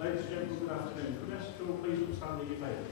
Ladies and gentlemen, good afternoon. Could I ask you all please to stand at your tables?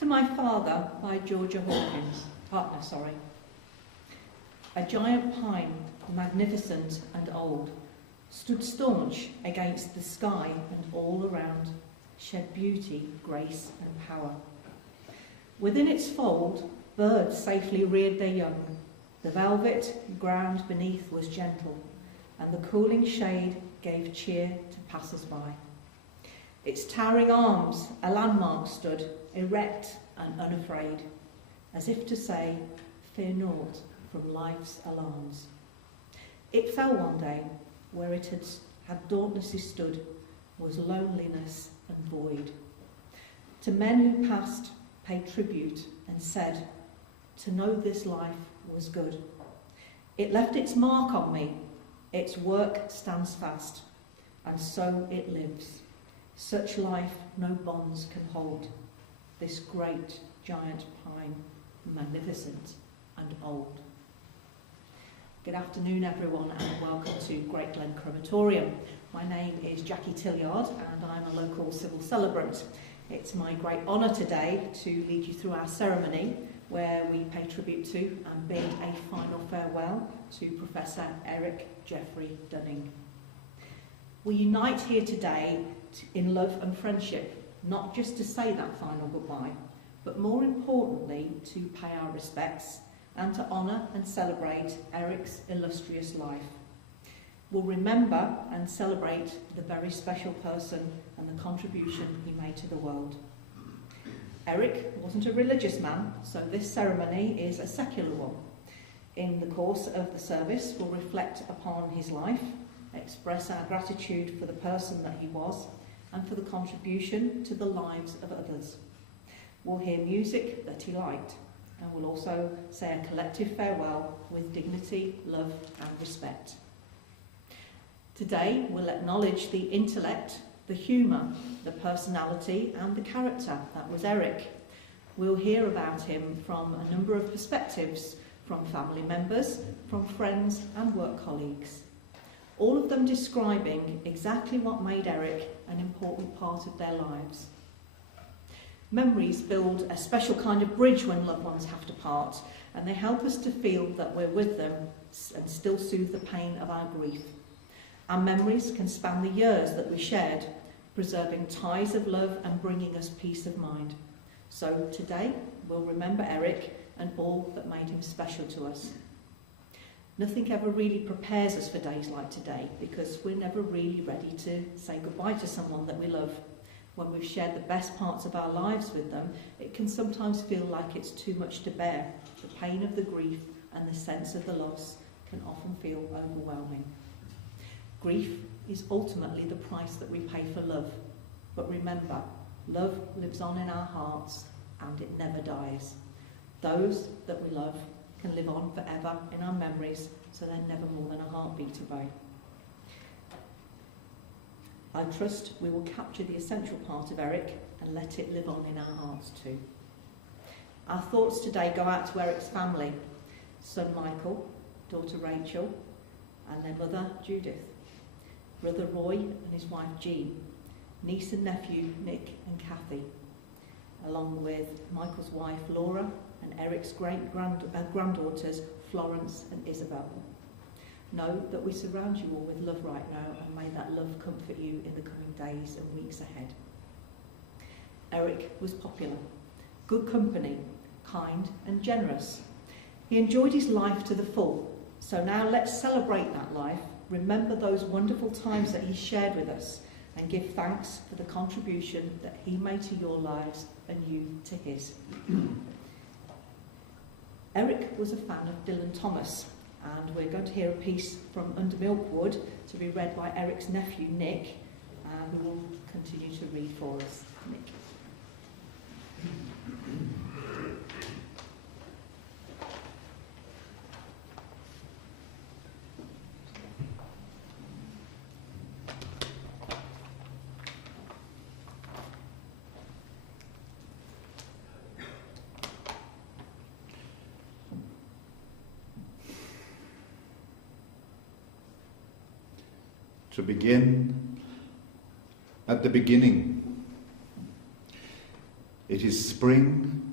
To My Father by Georgia Partner. A giant pine, magnificent and old, stood staunch against the sky and all around, shed beauty, grace and power. Within its fold, birds safely reared their young. The velvet ground beneath was gentle, and the cooling shade gave cheer to passers-by. Its towering arms a landmark stood, erect and unafraid, as if to say, fear naught from life's alarms. It fell one day, where it had dauntlessly stood, was loneliness and void. To men who passed, paid tribute and said, to know this life was good. It left its mark on me, its work stands fast, and so it lives. Such life no bonds can hold, this great giant pine, magnificent and old. Good afternoon everyone and welcome to Great Glen Crematorium. My name is Jacqui Tillyard and I'm a local civil celebrant. It's my great honour today to lead you through our ceremony where we pay tribute to and bid a final farewell to Professor Eric Jeffrey Dunning. We unite here today in love and friendship, not just to say that final goodbye, but more importantly to pay our respects and to honour and celebrate Eric's illustrious life. We'll remember and celebrate the very special person and the contribution he made to the world. Eric wasn't a religious man, so this ceremony is a secular one. In the course of the service, we'll reflect upon his life, express our gratitude for the person that he was, and for the contribution to the lives of others. We'll hear music that he liked, and we'll also say a collective farewell with dignity, love and respect. Today we'll acknowledge the intellect, the humour, the personality and the character that was Eric. We'll hear about him from a number of perspectives, from family members, from friends and work colleagues. all of them describing exactly what made Eric an important part of their lives. Memories build a special kind of bridge when loved ones have to part, and they help us to feel that we're with them and still soothe the pain of our grief. Our memories can span the years that we shared, preserving ties of love and bringing us peace of mind. So today, we'll remember Eric and all that made him special to us. Nothing ever really prepares us for days like today, because we're never really ready to say goodbye to someone that we love. When we've shared the best parts of our lives with them, it can sometimes feel like it's too much to bear. The pain of the grief and the sense of the loss can often feel overwhelming. Grief is ultimately the price that we pay for love. But remember, love lives on in our hearts and it never dies. Those that we love can live on forever in our memories, so they're never more than a heartbeat away. I trust we will capture the essential part of Eric and let it live on in our hearts too. Our thoughts today go out to Eric's family, son Michael, daughter Rachel, and their mother Judith, brother Roy and his wife Jean, niece and nephew Nick and Kathy, along with Michael's wife Laura and Eric's granddaughters Florence and Isabel. Know that we surround you all with love right now, and may that love comfort you in the coming days and weeks ahead. Eric was popular, good company, kind and generous. He enjoyed his life to the full. So now let's celebrate that life, remember those wonderful times that he shared with us, and give thanks for the contribution that he made to your lives and you to his. Eric was a fan of Dylan Thomas, and we're going to hear a piece from Under Milkwood to be read by Eric's nephew Nick, who will continue to read for us. Nick. To begin at the beginning. It is spring,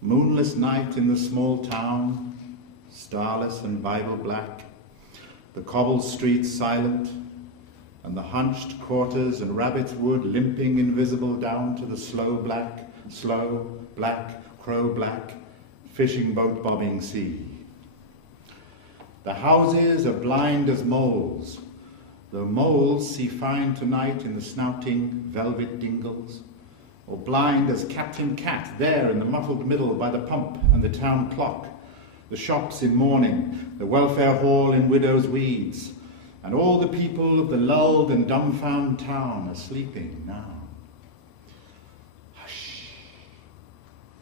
moonless night in the small town, starless and Bible black, the cobbled streets silent, and the hunched quarters and rabbit's wood limping invisible down to the slow black, crow black, fishing boat bobbing sea. The houses are blind as moles, though moles see fine tonight in the snouting velvet dingles, or blind as Captain Cat there in the muffled middle by the pump and the town clock, the shops in mourning, the welfare hall in widow's weeds, and all the people of the lulled and dumbfound town are sleeping now. Hush!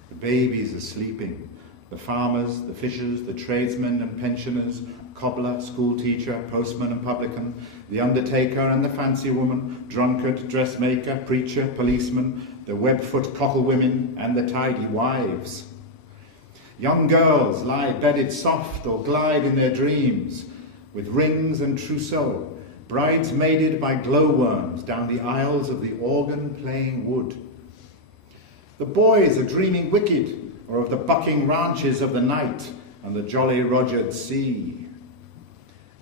The babies are sleeping, the farmers, the fishers, the tradesmen and pensioners, cobbler, schoolteacher, postman and publican, the undertaker and the fancy woman, drunkard, dressmaker, preacher, policeman, the webfoot cocklewomen and the tidy wives. Young girls lie bedded soft or glide in their dreams, with rings and trousseau, bridesmaided by glowworms down the aisles of the organ-playing wood. The boys are dreaming wicked, or of the bucking ranches of the night and the jolly Rogered sea.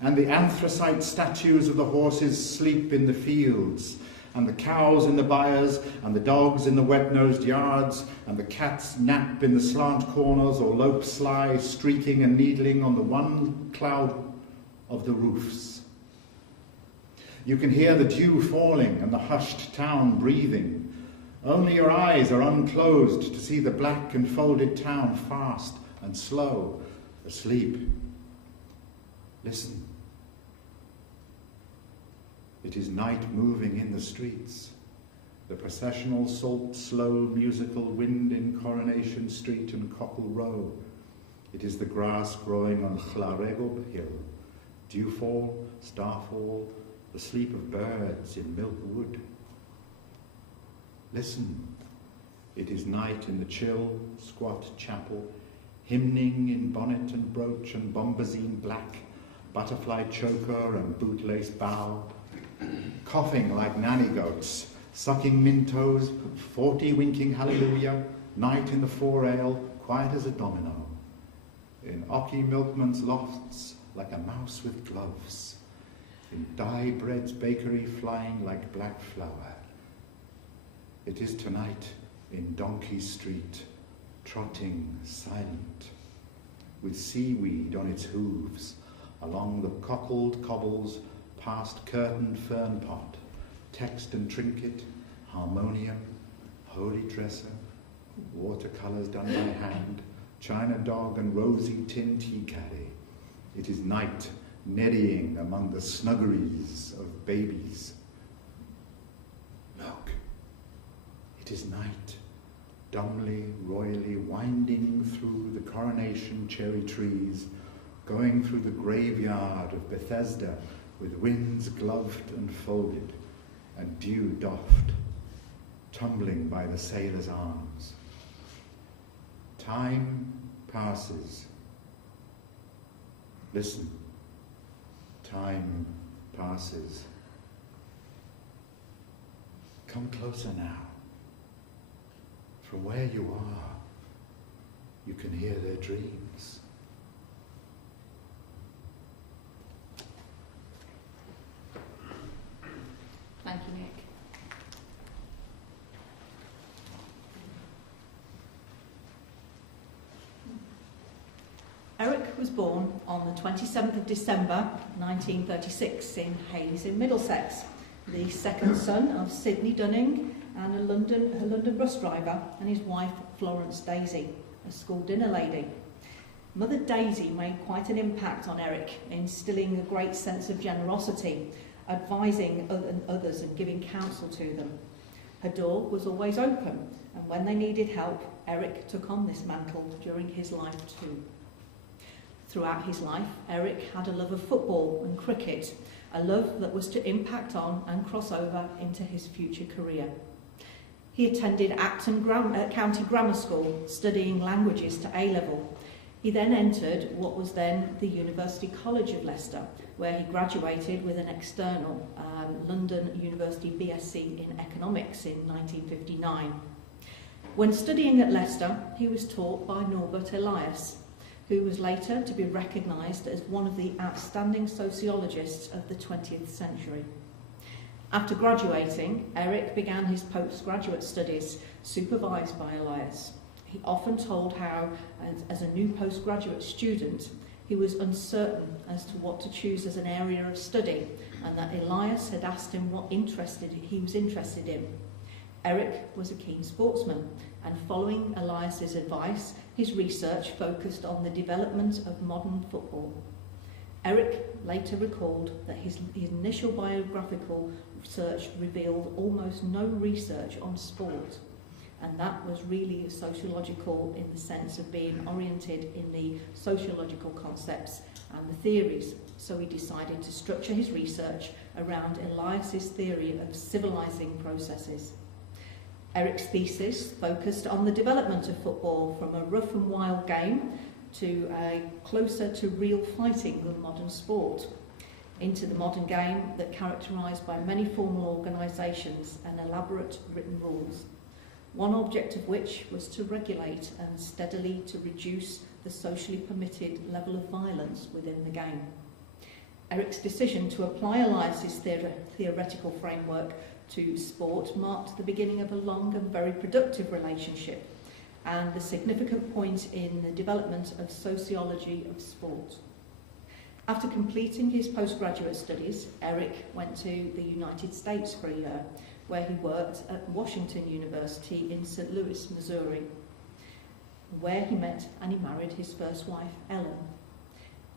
And the anthracite statues of the horses sleep in the fields, and the cows in the byres, and the dogs in the wet-nosed yards, and the cats nap in the slant corners or lope sly, streaking and needling on the one cloud of the roofs. You can hear the dew falling and the hushed town breathing. Only your eyes are unclosed to see the black and folded town fast and slow, asleep. Listen. It is night moving in the streets. The processional salt, slow, musical wind in Coronation Street and Cockle Row. It is the grass growing on Llaregob Hill, dewfall, starfall, the sleep of birds in Milk Wood. Listen, it is night in the chill, squat chapel, hymning in bonnet and brooch and bombazine black, butterfly choker and bootlace bow, coughing like nanny goats, sucking mintoes, 40 winking hallelujah, night in the 4-ale, quiet as a domino. In Ocky milkman's lofts, like a mouse with gloves. In Dye Bread's bakery, flying like black flour. It is tonight in Donkey Street, trotting silent, with seaweed on its hooves, along the cockled cobbles, past curtained fern pot, text and trinket, harmonium, holy dresser, watercolours done by hand, china dog and rosy tin tea caddy. It is night, neddying among the snuggeries of babies. Look, it is night, dumbly, royally winding through the coronation cherry trees, going through the graveyard of Bethesda with winds gloved and folded, and dew doffed, tumbling by the sailor's arms. Time passes. Listen, time passes. Come closer now. From where you are, you can hear their dreams. Thank you, Nick. Eric was born on the 27th of December 1936 in Hayes in Middlesex, the second son of Sidney Dunning and a London bus driver, and his wife Florence Daisy, a school dinner lady. Mother Daisy made quite an impact on Eric, instilling a great sense of generosity, advising others and giving counsel to them. Her door was always open, and when they needed help, Eric took on this mantle during his life too. Throughout his life, Eric had a love of football and cricket, a love that was to impact on and cross over into his future career. He attended Acton County Grammar School, studying languages to A-level. He then entered what was then the University College of Leicester, where he graduated with an external London University BSc in Economics in 1959. When studying at Leicester, he was taught by Norbert Elias, who was later to be recognised as one of the outstanding sociologists of the 20th century. After graduating, Eric began his postgraduate studies, supervised by Elias. He often told how, as a new postgraduate student, he was uncertain as to what to choose as an area of study, and that Elias had asked him what he was interested in. Eric was a keen sportsman, and following Elias's advice, his research focused on the development of modern football. Eric later recalled that his initial biographical research revealed almost no research on sport, and that was really sociological in the sense of being oriented in the sociological concepts and the theories. So he decided to structure his research around Elias's theory of civilizing processes. Eric's thesis focused on the development of football from a rough and wild game to closer to real fighting than modern sport, into the modern game that characterised by many formal organisations and elaborate written rules, one object of which was to regulate and steadily to reduce the socially permitted level of violence within the game. Eric's decision to apply Elias's theoretical framework to sport marked the beginning of a long and very productive relationship, and a significant point in the development of sociology of sport. After completing his postgraduate studies, Eric went to the United States for a year, where he worked at Washington University in St. Louis, Missouri, where he met and he married his first wife, Ellen.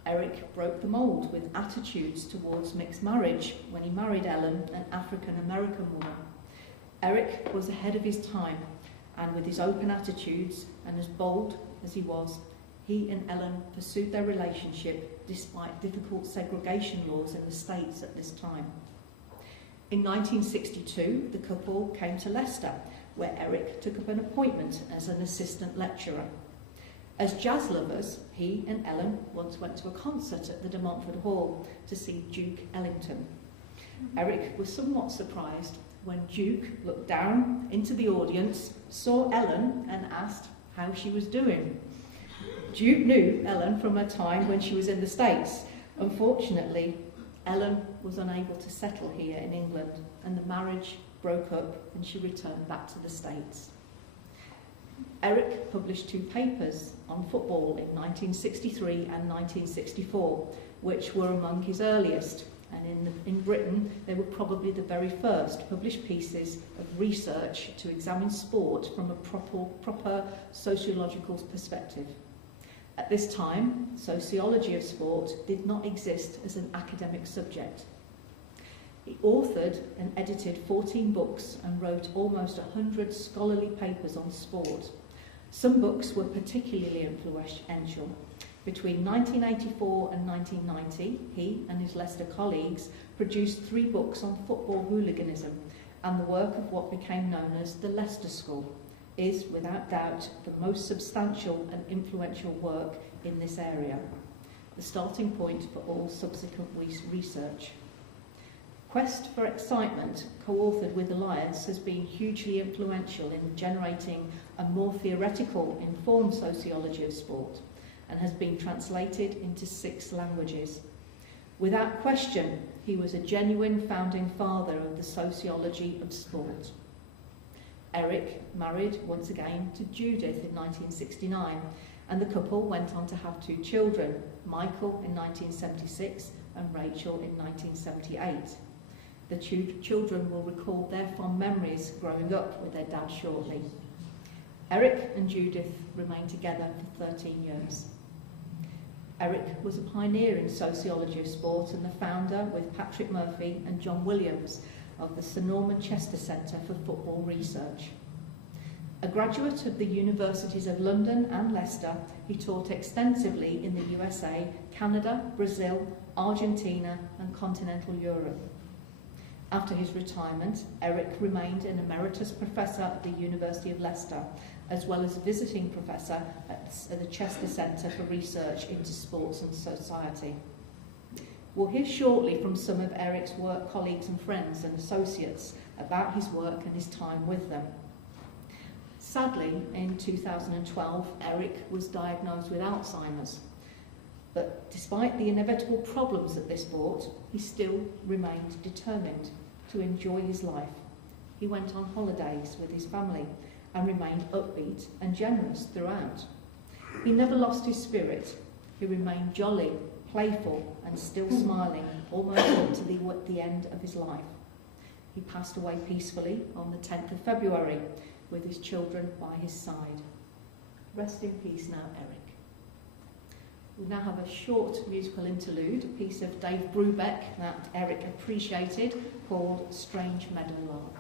Eric broke the mould with attitudes towards mixed marriage when he married Ellen, an African-American woman. Eric was ahead of his time, and with his open attitudes and as bold as he was, he and Ellen pursued their relationship despite difficult segregation laws in the States at this time. In 1962, the couple came to Leicester, where Eric took up an appointment as an assistant lecturer. As jazz lovers, he and Ellen once went to a concert at the De Montfort Hall to see Duke Ellington. Eric was somewhat surprised when Duke looked down into the audience, saw Ellen and asked how she was doing. Duke knew Ellen from a time when she was in the States. Unfortunately, Ellen was unable to settle here in England, and the marriage broke up and she returned back to the States. Eric published 2 papers on football in 1963 and 1964, which were among his earliest, and in Britain they were probably the very first published pieces of research to examine sport from a proper sociological perspective. At this time, sociology of sport did not exist as an academic subject. He authored and edited 14 books and wrote almost 100 scholarly papers on sport. Some books were particularly influential. Between 1984 and 1990, he and his Leicester colleagues produced 3 books on football hooliganism, and the work of what became known as the Leicester School is, without doubt, the most substantial and influential work in this area, the starting point for all subsequent research. Quest for Excitement, co-authored with Elias, has been hugely influential in generating a more theoretical, informed sociology of sport, and has been translated into 6 languages. Without question, he was a genuine founding father of the sociology of sport. Eric married once again to Judith in 1969, and the couple went on to have 2 children, Michael in 1976 and Rachel in 1978. The children will recall their fond memories growing up with their dad shortly. Eric and Judith remained together for 13 years. Eric was a pioneer in sociology of sport and the founder, with Patrick Murphy and John Williams, of the Sir Norman Chester Centre for Football Research. A graduate of the Universities of London and Leicester, he taught extensively in the USA, Canada, Brazil, Argentina and continental Europe. After his retirement, Eric remained an emeritus professor at the University of Leicester, as well as visiting professor at the Chester Centre for Research into Sports and Society. We'll hear shortly from some of Eric's work colleagues and friends and associates about his work and his time with them. Sadly, in 2012, Eric was diagnosed with Alzheimer's. But despite the inevitable problems of this sport, he still remained determined to enjoy his life. He went on holidays with his family and remained upbeat and generous throughout. He never lost his spirit. He remained jolly, playful and still smiling almost up to the end of his life. He passed away peacefully on the 10th of February with his children by his side. Rest in peace now, Eric. We now have a short musical interlude, a piece of Dave Brubeck that Eric appreciated, called Strange Meadow Lark.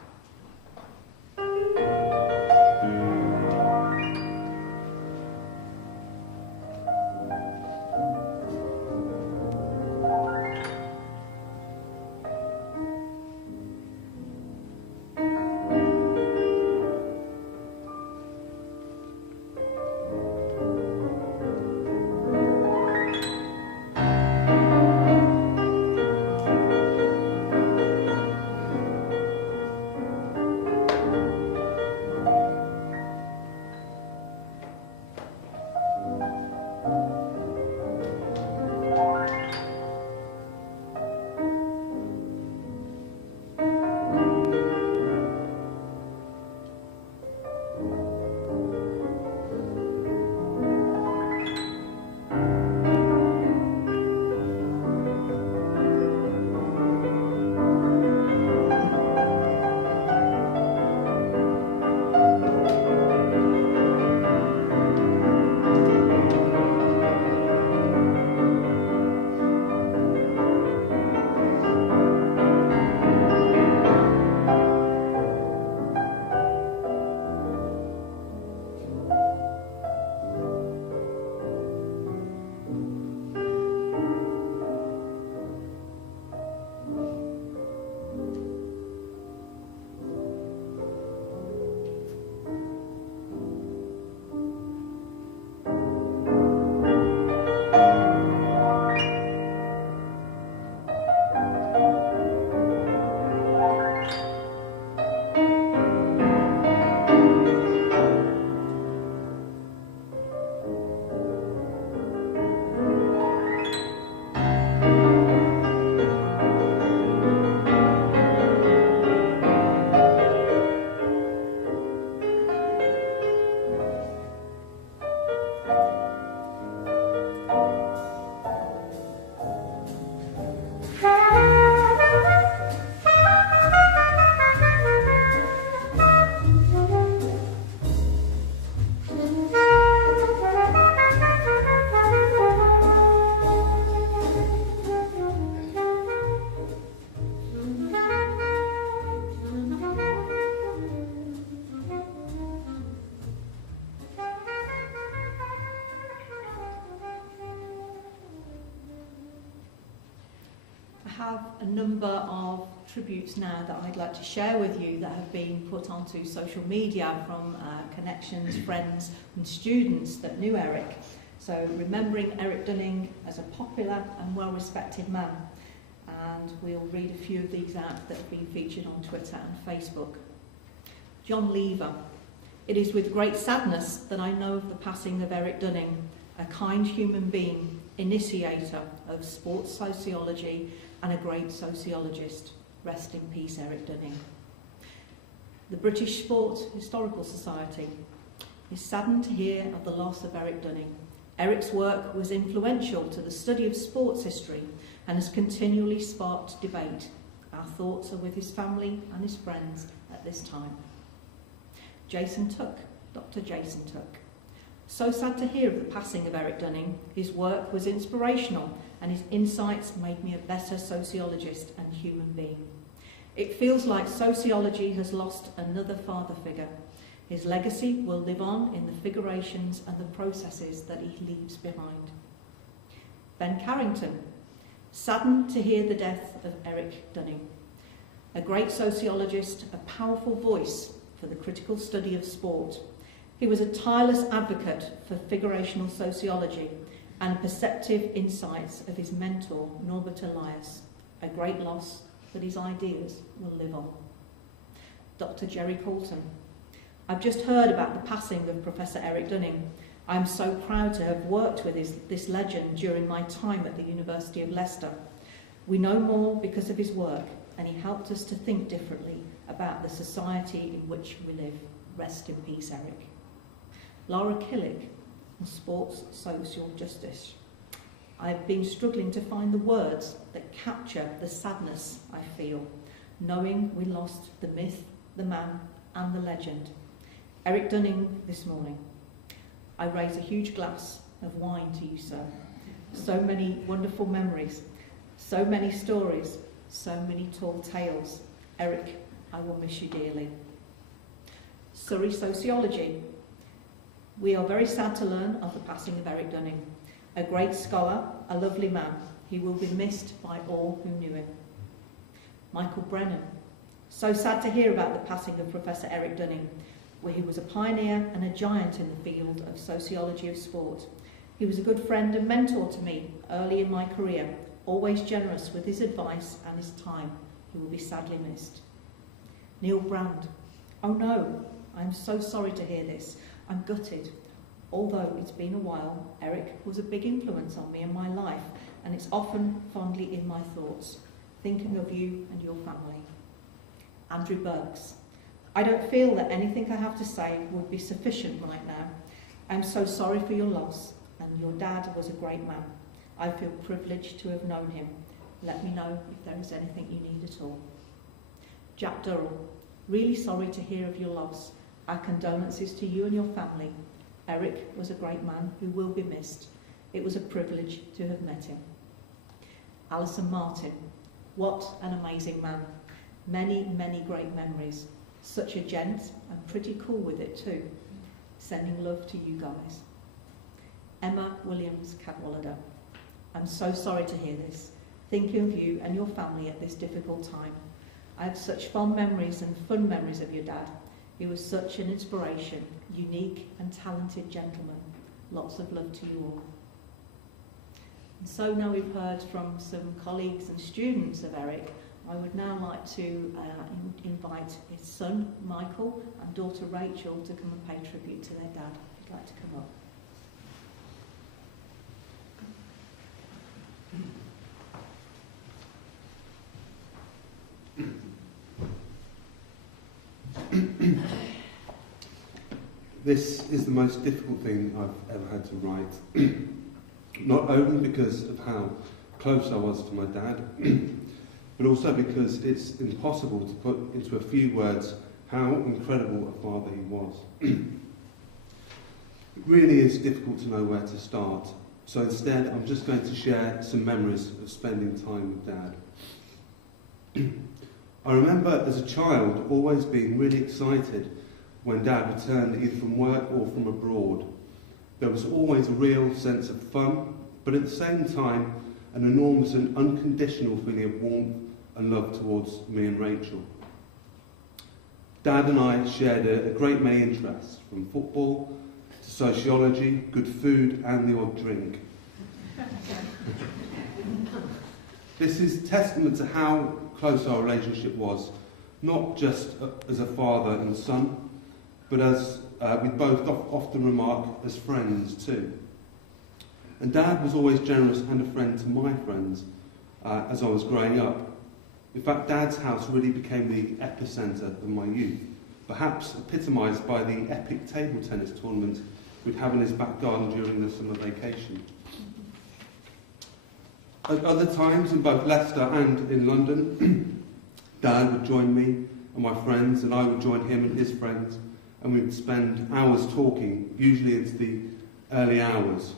have a number of tributes now that I'd like to share with you that have been put onto social media from connections, friends and students that knew Eric. So remembering Eric Dunning as a popular and well-respected man. And we'll read a few of these out that have been featured on Twitter and Facebook. John Lever. It is with great sadness that I know of the passing of Eric Dunning, a kind human being, initiator of sports sociology and a great sociologist. Rest in peace, Eric Dunning. The British Sports Historical Society is saddened to hear of the loss of Eric Dunning. Eric's work was influential to the study of sports history and has continually sparked debate. Our thoughts are with his family and his friends at this time. Jason Tuck, Dr. Jason Tuck. So sad to hear of the passing of Eric Dunning. His work was inspirational and his insights made me a better sociologist and human being. It feels like sociology has lost another father figure. His legacy will live on in the figurations and the processes that he leaves behind. Ben Carrington. Saddened to hear the death of Eric Dunning. A great sociologist, a powerful voice for the critical study of sport. He was a tireless advocate for figurational sociology and perceptive insights of his mentor, Norbert Elias. A great loss, but his ideas will live on. Dr. Jerry Colton. I've just heard about the passing of Professor Eric Dunning. I'm so proud to have worked with this legend during my time at the University of Leicester. We know more because of his work, and he helped us to think differently about the society in which we live. Rest in peace, Eric. Laura Killick, on sports social justice. I've been struggling to find the words that capture the sadness I feel, knowing we lost the myth, the man and the legend. Eric Dunning this morning. I raise a huge glass of wine to you, sir. So many wonderful memories, so many stories, so many tall tales. Eric, I will miss you dearly. Surrey Sociology. We are very sad to learn of the passing of Eric Dunning. A great scholar, a lovely man. He will be missed by all who knew him. Michael Brennan. So sad to hear about the passing of Professor Eric Dunning, where he was a pioneer and a giant in the field of sociology of sport. He was a good friend and mentor to me early in my career, always generous with his advice and his time. He will be sadly missed. Neil Brand. Oh no, I'm so sorry to hear this. I'm gutted. Although it's been a while, Eric was a big influence on me and my life, and it's often fondly in my thoughts, thinking of you and your family. Andrew Burks. I don't feel that anything I have to say would be sufficient right now. I'm so sorry for your loss, and your dad was a great man. I feel privileged to have known him. Let me know if there is anything you need at all. Jack Durrell. Really sorry to hear of your loss. Our condolences to you and your family. Eric was a great man who will be missed. It was a privilege to have met him. Alison Martin. What an amazing man. Many, many great memories. Such a gent and pretty cool with it too. Sending love to you guys. Emma Williams Cadwallader. I'm so sorry to hear this. Thinking of you and your family at this difficult time. I have such fond memories and fun memories of your dad. He was such an inspiration, unique and talented gentleman. Lots of love to you all. And so now we've heard from some colleagues and students of Eric, I would now like to invite his son, Michael, and daughter, Rachel, to come and pay tribute to their dad. If you'd like to come up. This is the most difficult thing I've ever had to write. Not only because of how close I was to my dad, but also because it's impossible to put into a few words how incredible a father he was. It really is difficult to know where to start, so instead I'm just going to share some memories of spending time with Dad. I remember as a child always being really excited when Dad returned either from work or from abroad. There was always a real sense of fun, but at the same time an enormous and unconditional feeling of warmth and love towards me and Rachel. Dad and I shared a great many interests, from football to sociology, good food and the odd drink. This is testament to how close our relationship was, not just as a father and son, but as we both often remark, as friends too. And Dad was always generous and a friend to my friends as I was growing up. In fact, Dad's house really became the epicentre of my youth, perhaps epitomised by the epic table tennis tournament we'd have in his back garden during the summer vacation. At other times, in both Leicester and in London, Dad would join me and my friends, and I would join him and his friends, and we'd spend hours talking, usually into the early hours.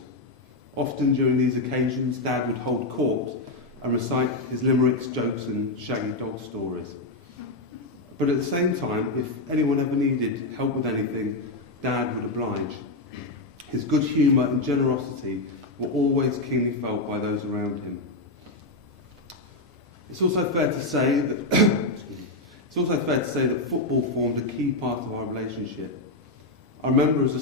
Often during these occasions, Dad would hold court and recite his limericks, jokes and shaggy dog stories. But at the same time, if anyone ever needed help with anything, Dad would oblige. His good humour and generosity were always keenly felt by those around him. It's also fair to say that football formed a key part of our relationship. I remember as a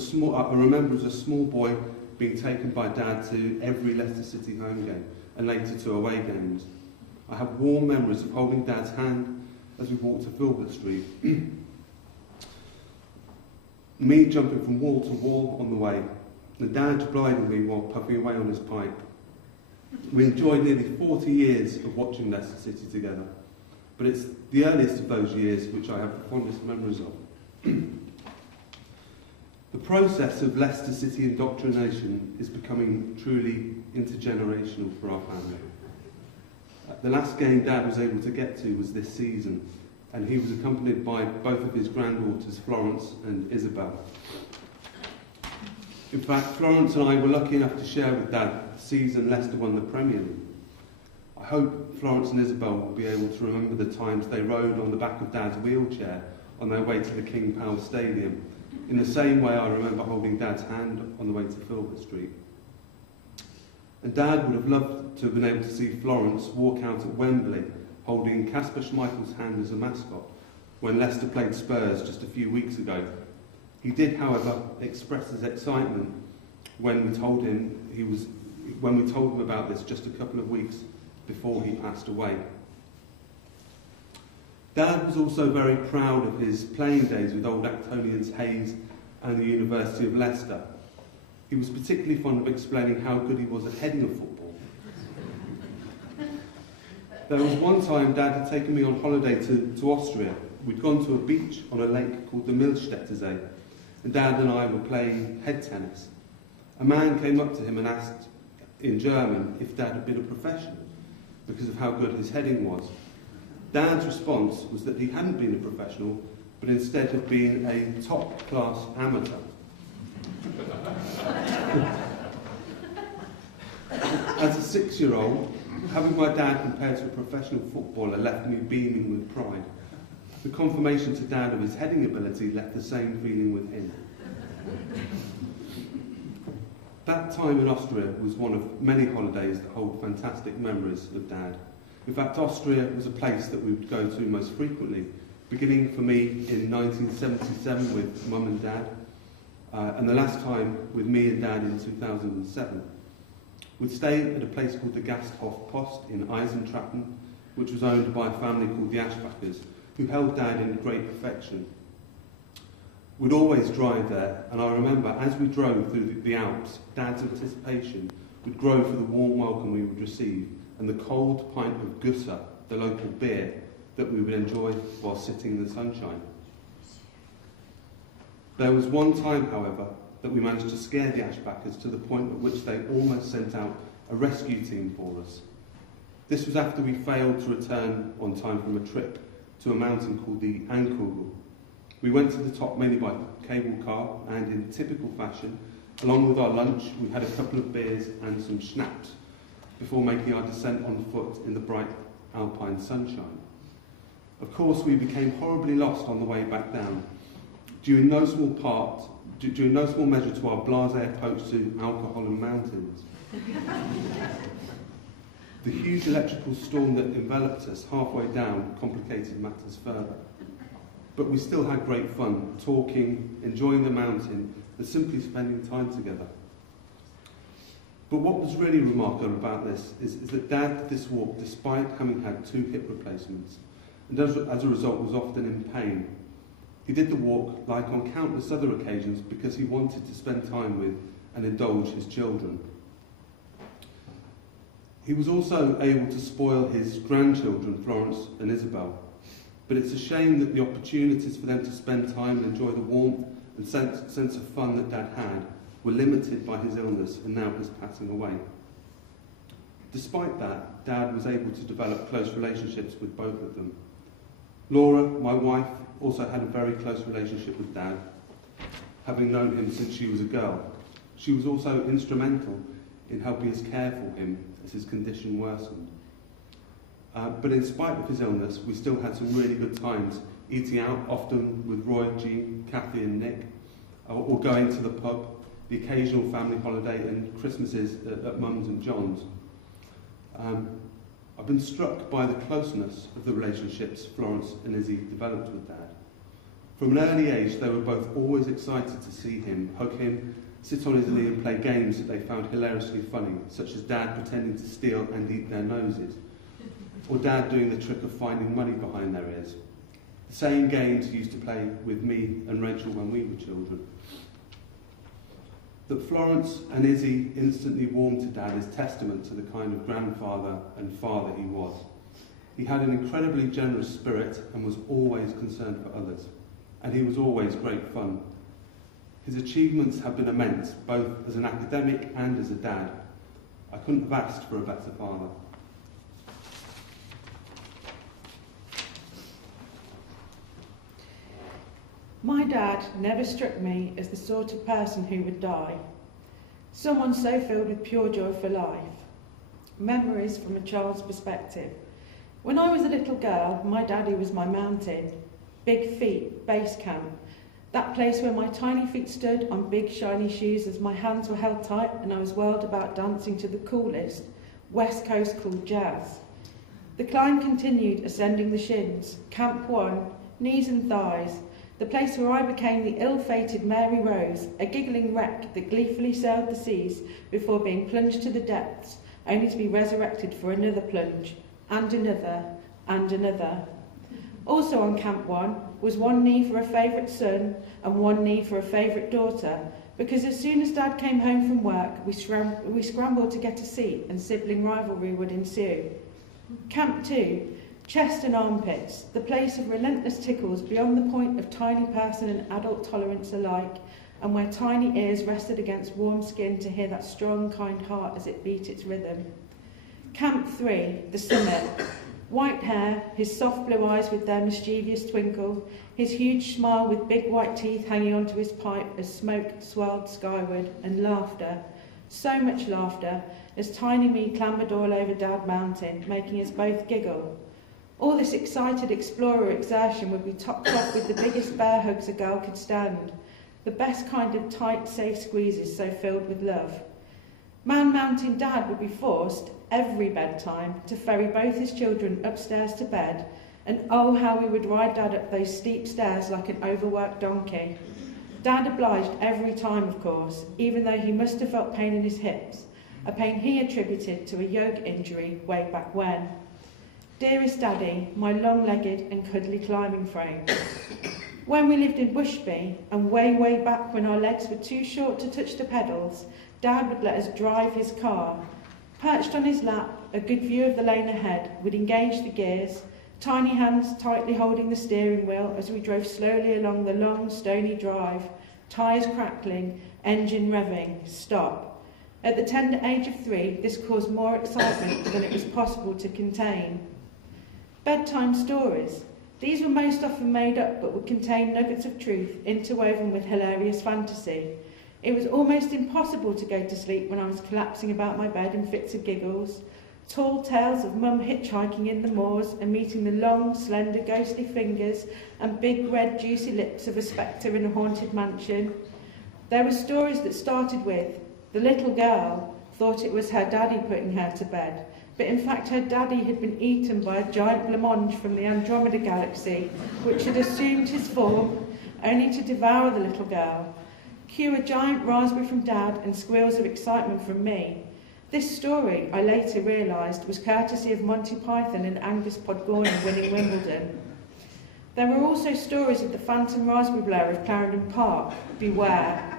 small boy being taken by Dad to every Leicester City home game and later to away games. I have warm memories of holding Dad's hand as we walked to Filbert Street. Me jumping from wall to wall on the way, and Dad blinding me while puffing away on his pipe. We enjoyed nearly 40 years of watching Leicester City together, but it's the earliest of those years which I have the fondest memories of. The process of Leicester City indoctrination is becoming truly intergenerational for our family. The last game Dad was able to get to was this season, and he was accompanied by both of his granddaughters, Florence and Isabel. In fact, Florence and I were lucky enough to share with Dad the season Leicester won the Premier League. I hope Florence and Isabel will be able to remember the times they rode on the back of Dad's wheelchair on their way to the King Power Stadium, in the same way I remember holding Dad's hand on the way to Filbert Street. And Dad would have loved to have been able to see Florence walk out at Wembley holding Kasper Schmeichel's hand as a mascot when Leicester played Spurs just a few weeks ago. He did, however, express his excitement when we told him about this just a couple of weeks before he passed away. Dad was also very proud of his playing days with Old Actonians Hayes and the University of Leicester. He was particularly fond of explaining how good he was at heading a football. There was one time Dad had taken me on holiday to Austria. We'd gone to a beach on a lake called the Milchstädtersee, and Dad and I were playing head tennis. A man came up to him and asked in German if Dad had been a professional because of how good his heading was. Dad's response was that he hadn't been a professional, but instead had been a top-class amateur. As a 6-year-old, having my dad compared to a professional footballer left me beaming with pride. The confirmation to Dad of his heading ability left the same feeling with him. That time in Austria was one of many holidays that hold fantastic memories of Dad. In fact, Austria was a place that we would go to most frequently, beginning for me in 1977 with Mum and Dad, and the last time with me and Dad in 2007. We'd stay at a place called the Gasthof Post in Eisentrappen, which was owned by a family called the Ashbackers, who held Dad in great affection. We'd always drive there, and I remember as we drove through the Alps, Dad's anticipation would grow for the warm welcome we would receive and the cold pint of Gusser, the local beer, that we would enjoy while sitting in the sunshine. There was one time, however, that we managed to scare the Ashbackers to the point at which they almost sent out a rescue team for us. This was after we failed to return on time from a trip to a mountain called the Ankugel. We went to the top mainly by cable car, and in typical fashion, along with our lunch, we had a couple of beers and some schnapps before making our descent on foot in the bright alpine sunshine. Of course, we became horribly lost on the way back down, due in no small measure to our blasé approach to alcohol and mountains. The huge electrical storm that enveloped us halfway down complicated matters further. But we still had great fun, talking, enjoying the mountain, and simply spending time together. But what was really remarkable about this is that Dad did this walk despite having had 2 hip replacements, and as a result was often in pain. He did the walk, like on countless other occasions, because he wanted to spend time with and indulge his children. He was also able to spoil his grandchildren, Florence and Isabel, but it's a shame that the opportunities for them to spend time and enjoy the warmth and sense of fun that Dad had were limited by his illness and now his passing away. Despite that, Dad was able to develop close relationships with both of them. Laura, my wife, also had a very close relationship with Dad, having known him since she was a girl. She was also instrumental in helping us care for him as his condition worsened. But in spite of his illness, we still had some really good times, eating out often with Roy, Jean, Kathy and Nick, or going to the pub, the occasional family holiday and Christmases at Mum's and John's. I've been struck by the closeness of the relationships Florence and Izzy developed with Dad. From an early age, they were both always excited to see him, hug him, sit on his knee and play games that they found hilariously funny, such as Dad pretending to steal and eat their noses, or Dad doing the trick of finding money behind their ears. The same games he used to play with me and Rachel when we were children. That Florence and Izzy instantly warmed to Dad is testament to the kind of grandfather and father he was. He had an incredibly generous spirit and was always concerned for others. And he was always great fun. His achievements have been immense, both as an academic and as a dad. I couldn't have asked for a better father. My dad never struck me as the sort of person who would die. Someone so filled with pure joy for life. Memories from a child's perspective. When I was a little girl, my daddy was my mountain. Big Feet Base Camp. That place where my tiny feet stood on big shiny shoes as my hands were held tight and I was whirled about dancing to the coolest West Coast cool jazz. The climb continued, ascending the shins. Camp 1, knees and thighs. The place where I became the ill-fated Mary Rose, a giggling wreck that gleefully sailed the seas before being plunged to the depths, only to be resurrected for another plunge, and another, and another. Also on Camp 1 was one knee for a favourite son and one knee for a favourite daughter, because as soon as Dad came home from work, we scrambled to get a seat and sibling rivalry would ensue. Camp 2, chest and armpits, the place of relentless tickles beyond the point of tiny person and adult tolerance alike, and where tiny ears rested against warm skin to hear that strong, kind heart as it beat its rhythm. Camp 3, the summit, white hair, his soft blue eyes with their mischievous twinkle, his huge smile with big white teeth hanging onto his pipe as smoke swelled skyward, and laughter, so much laughter, as tiny me clambered all over Dad Mountain, making us both giggle. All this excited explorer exertion would be topped off with the biggest bear hugs a girl could stand, the best kind of tight, safe squeezes so filled with love. Man Mountain Dad would be forced, every bedtime, to ferry both his children upstairs to bed, and oh how we would ride Dad up those steep stairs like an overworked donkey. Dad obliged every time, of course, even though he must have felt pain in his hips, a pain he attributed to a yoga injury way back when. Dearest Daddy, my long-legged and cuddly climbing frame. When we lived in Bushby, and way back when our legs were too short to touch the pedals, Dad would let us drive his car. Perched on his lap, a good view of the lane ahead, we'd engage the gears, tiny hands tightly holding the steering wheel as we drove slowly along the long, stony drive, tyres crackling, engine revving, stop. At the tender age of 3, this caused more excitement than it was possible to contain. Bedtime stories. These were most often made up but would contain nuggets of truth interwoven with hilarious fantasy. It was almost impossible to go to sleep when I was collapsing about my bed in fits of giggles. Tall tales of Mum hitchhiking in the moors and meeting the long, slender, ghostly fingers and big, red, juicy lips of a spectre in a haunted mansion. There were stories that started with, the little girl thought it was her daddy putting her to bed, but in fact her daddy had been eaten by a giant blancmange from the Andromeda galaxy, which had assumed his form, only to devour the little girl. Cue a giant raspberry from Dad and squeals of excitement from me. This story, I later realised, was courtesy of Monty Python and Angus Podgorny winning Wimbledon. There were also stories of the phantom raspberry blower of Clarendon Park. Beware.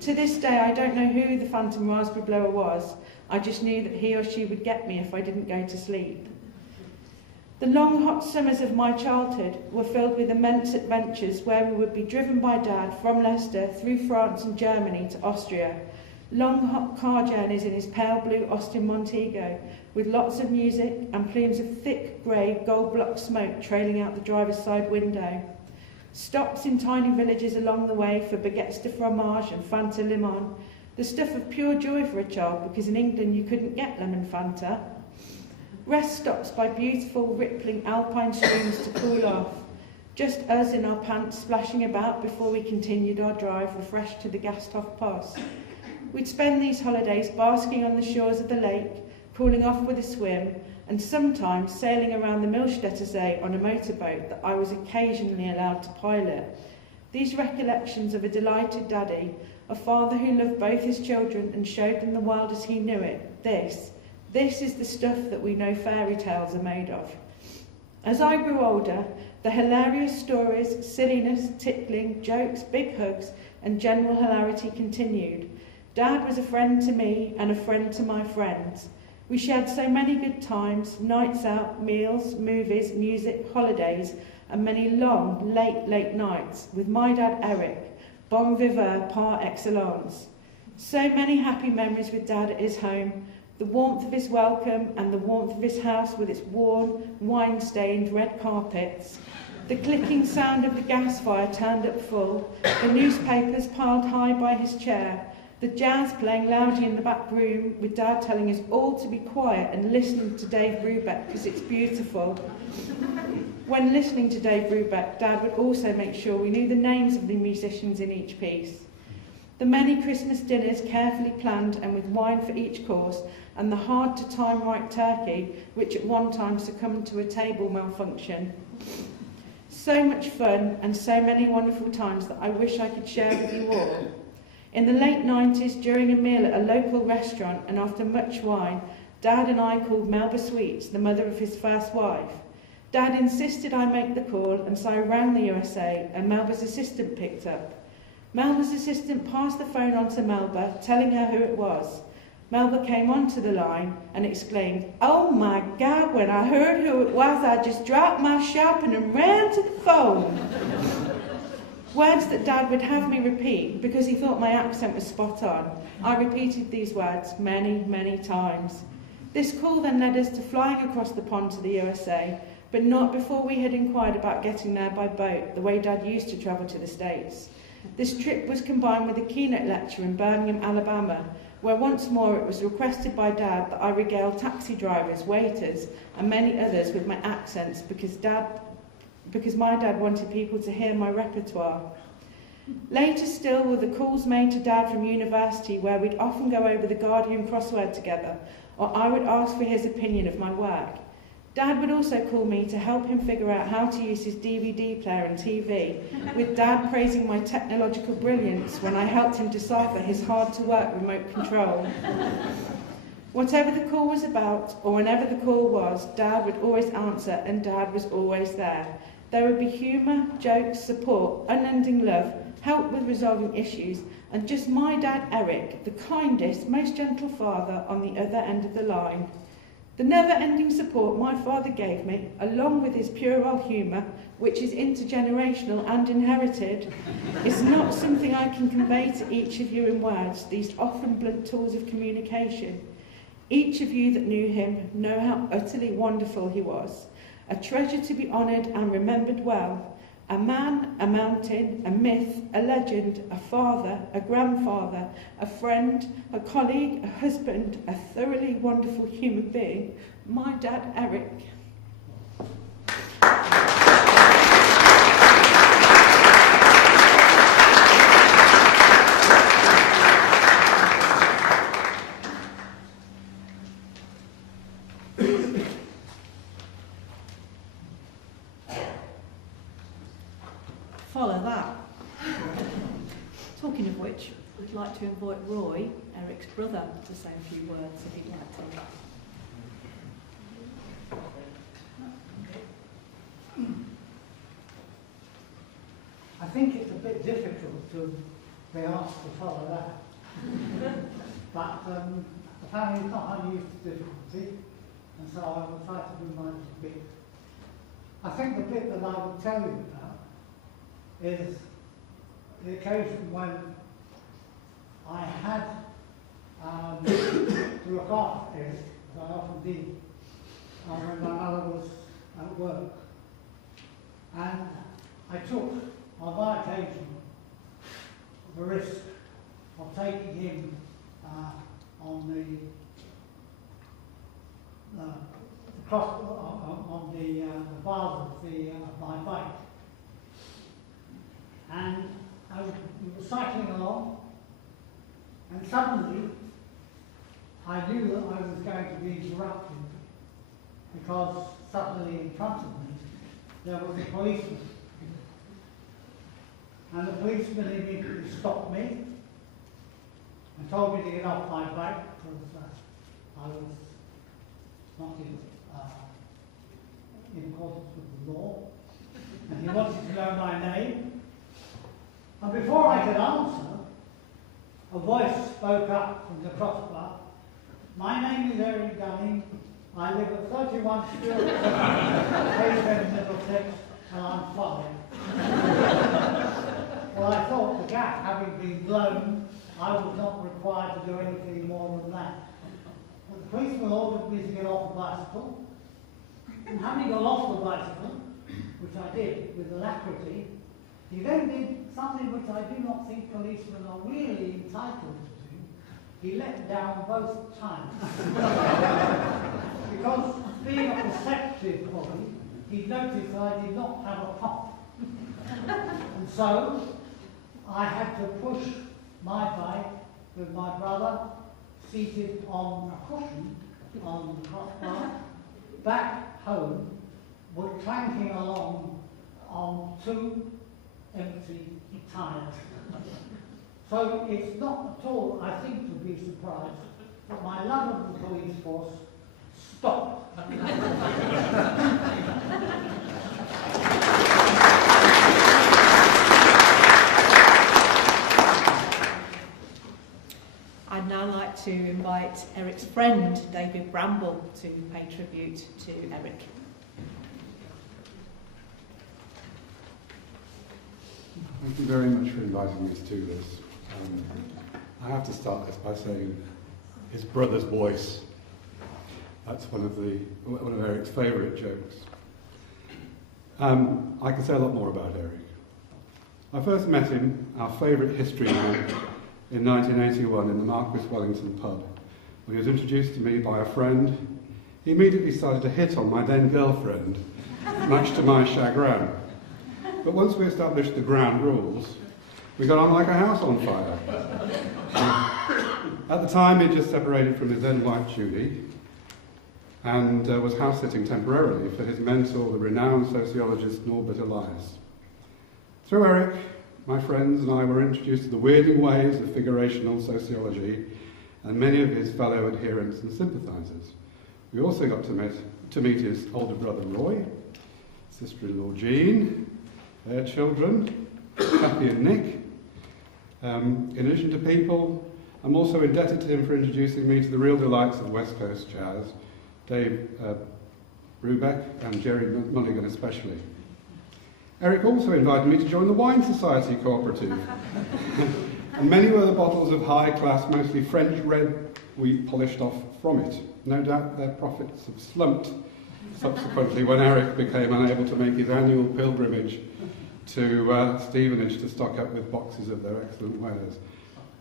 To this day, I don't know who the phantom raspberry blower was. I just knew that he or she would get me if I didn't go to sleep. The long, hot summers of my childhood were filled with immense adventures where we would be driven by Dad from Leicester through France and Germany to Austria. Long, hot car journeys in his pale blue Austin Montego with lots of music and plumes of thick, grey, gold-block smoke trailing out the driver's side window. Stops in tiny villages along the way for baguettes de fromage and Fanta Limon, the stuff of pure joy for a child because in England you couldn't get lemon Fanta. Rest stops by beautiful, rippling alpine streams to cool off. Just us in our pants splashing about before we continued our drive refreshed to the Gasthof Pass. We'd spend these holidays basking on the shores of the lake, cooling off with a swim, and sometimes sailing around the Millstätter See on a motorboat that I was occasionally allowed to pilot. These recollections of a delighted daddy, a father who loved both his children and showed them the world as he knew it, this is the stuff that we know fairy tales are made of. As I grew older, the hilarious stories, silliness, tickling, jokes, big hugs, and general hilarity continued. Dad was a friend to me and a friend to my friends. We shared so many good times, nights out, meals, movies, music, holidays, and many long, late nights with my dad Eric, bon vivant par excellence. So many happy memories with Dad at his home, the warmth of his welcome and the warmth of his house with its worn, wine-stained red carpets, the clicking sound of the gas fire turned up full, the newspapers piled high by his chair, the jazz playing loudly in the back room with Dad telling us all to be quiet and listening to Dave Brubeck because it's beautiful. When listening to Dave Brubeck, Dad would also make sure we knew the names of the musicians in each piece. The many Christmas dinners carefully planned and with wine for each course, and the hard-to-time right turkey, which at one time succumbed to a table malfunction. So much fun and so many wonderful times that I wish I could share with you all. In the late 90s, during a meal at a local restaurant and after much wine, Dad and I called Melba Sweets, the mother of his first wife. Dad insisted I make the call, and so I rang the USA, and Melba's assistant picked up. Melba's assistant passed the phone on to Melba, telling her who it was. Melba came onto the line and exclaimed, "Oh my God, when I heard who it was, I just dropped my shopping and ran to the phone." Words that Dad would have me repeat because he thought my accent was spot on. I repeated these words many, many times. This call then led us to flying across the pond to the USA, but not before we had inquired about getting there by boat, the way Dad used to travel to the States. This trip was combined with a keynote lecture in Birmingham, Alabama, where once more it was requested by Dad that I regale taxi drivers, waiters, and many others with my accents because my dad wanted people to hear my repertoire. Later still were the calls made to Dad from university where we'd often go over the Guardian crossword together, or I would ask for his opinion of my work. Dad would also call me to help him figure out how to use his DVD player and TV, with Dad praising my technological brilliance when I helped him decipher his hard-to-work remote control. Whatever the call was about, or whenever the call was, Dad would always answer, and Dad was always there. There would be humour, jokes, support, unending love, help with resolving issues, and just my dad Eric, the kindest, most gentle father on the other end of the line. The never-ending support my father gave me, along with his puerile humour, which is intergenerational and inherited, is not something I can convey to each of you in words, these often blunt tools of communication. Each of you that knew him know how utterly wonderful he was, a treasure to be honoured and remembered well, a man, a mountain, a myth, a legend, a father, a grandfather, a friend, a colleague, a husband, a thoroughly wonderful human being, my dad Eric. follow that. Talking of which, I'd like to invite Roy, Eric's brother, to say a few words if he'd like to. I think it's a bit difficult to be asked to follow that. But apparently it's not unused to difficulty, and so I will try to do my little bit. I think the bit that I will tell you about is the occasion when I had to look after Eric, as I often did, when my mother was at work. And I took, on one occasion, the risk of taking him on the cross on the bars of my bike, and we were cycling along, and suddenly I knew that I was going to be interrupted because suddenly in front of me there was a policeman, and the policeman immediately stopped me and told me to get off my bike because I was not in accordance with the law, and he wanted to know my name. And before I could answer, a voice spoke up from the crossbar. My name is Eric Gunning. I live at 31 Stewart, Hayden, Middlesex, and I'm 5. Well, I thought the gap having been blown, I was not required to do anything more than that. But the policeman ordered me to get off the bicycle, and having got off the bicycle, which I did with alacrity, he then did something which I do not think policemen are really entitled to do. He let down both times. Because being a perceptive boy, he noticed that I did not have a pump. And so I had to push my bike with my brother seated on a cushion on the crossbar back home, we're clanking along on 2 empty tyres. So it's not at all, I think, to be surprised that my love of the police force stopped. I'd now like to invite Eric's friend, David Bramble, to pay tribute to Eric. Thank you very much for inviting us to this. I have to start this by saying his brother's voice. That's one of Eric's favourite jokes. I can say a lot more about Eric. I first met him, our favourite history night, in 1981 in the Marquis Wellington pub. When he was introduced to me by a friend, he immediately started to hit on my then girlfriend, much to my chagrin. But once we established the ground rules, we got on like a house on fire. At the time, he'd just separated from his then wife Judy and was house-sitting temporarily for his mentor, the renowned sociologist Norbert Elias. Through Eric, my friends and I were introduced to the weirding ways of figurational sociology and many of his fellow adherents and sympathisers. We also got to meet his older brother Roy, sister-in-law Jean, their children, Jacqui and Nick. In addition to people, I'm also indebted to him for introducing me to the real delights of West Coast jazz, Dave Brubeck and Jerry Mulligan especially. Eric also invited me to join the Wine Society Cooperative, and many other bottles of high-class, mostly French red we polished off from it. No doubt their profits have slumped subsequently when Eric became unable to make his annual pilgrimage to Stevenage to stock up with boxes of their excellent wares.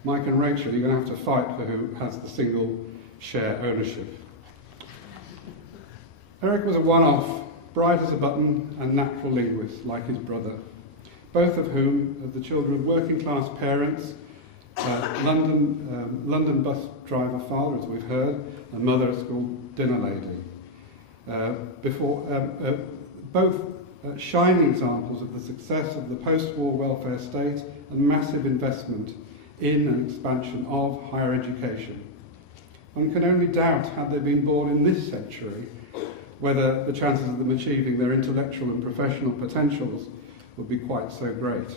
Mike and Rachel, you're going to have to fight for who has the single share ownership. Eric was a one-off, bright as a button and natural linguist like his brother, both of whom are the children of working-class parents, London bus driver father, as we've heard, and mother, a school dinner lady. Both shining examples of the success of the post-war welfare state and massive investment in and expansion of higher education. One can only doubt, had they been born in this century, whether the chances of them achieving their intellectual and professional potentials would be quite so great.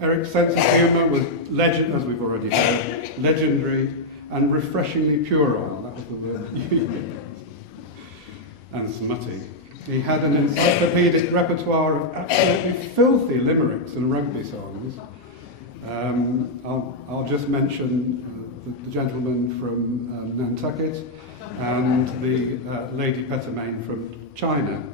Eric's sense of humour was, as we've already heard, legendary and refreshingly puerile. That was the word. And smutty. He had an encyclopedic repertoire of absolutely filthy limericks and rugby songs. I'll just mention the gentleman from Nantucket and the Lady Petermain from China.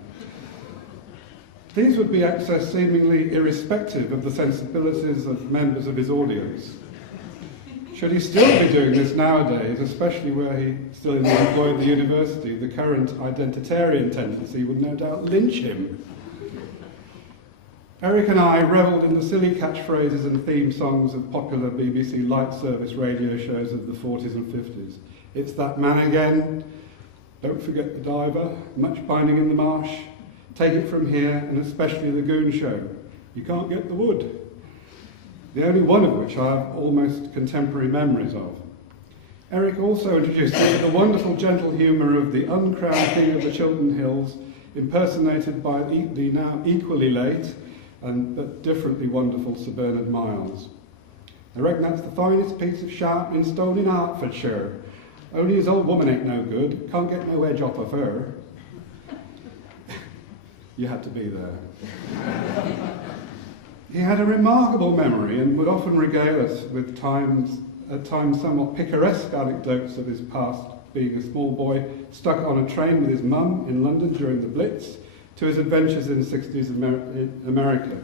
These would be accessed seemingly irrespective of the sensibilities of members of his audience. Should he still be doing this nowadays, especially where he still is employed at the university, the current identitarian tendency would no doubt lynch him. Eric and I revelled in the silly catchphrases and theme songs of popular BBC light service radio shows of the 40s and 50s. It's that man again, don't forget the diver, much binding in the marsh, take it from here, and especially the goon show. You can't get the wood. The only one of which I have almost contemporary memories of. Eric also introduced me to the wonderful gentle humour of the uncrowned king of the Chiltern Hills, impersonated by the now equally late but differently wonderful Sir Bernard Miles. I reckon that's the finest piece of sharp installed in Hertfordshire. Only his old woman ain't no good, can't get no edge off of her. You had to be there. He had a remarkable memory and would often regale us with at times somewhat picaresque anecdotes of his past, being a small boy stuck on a train with his mum in London during the Blitz, to his adventures in the 60s in America,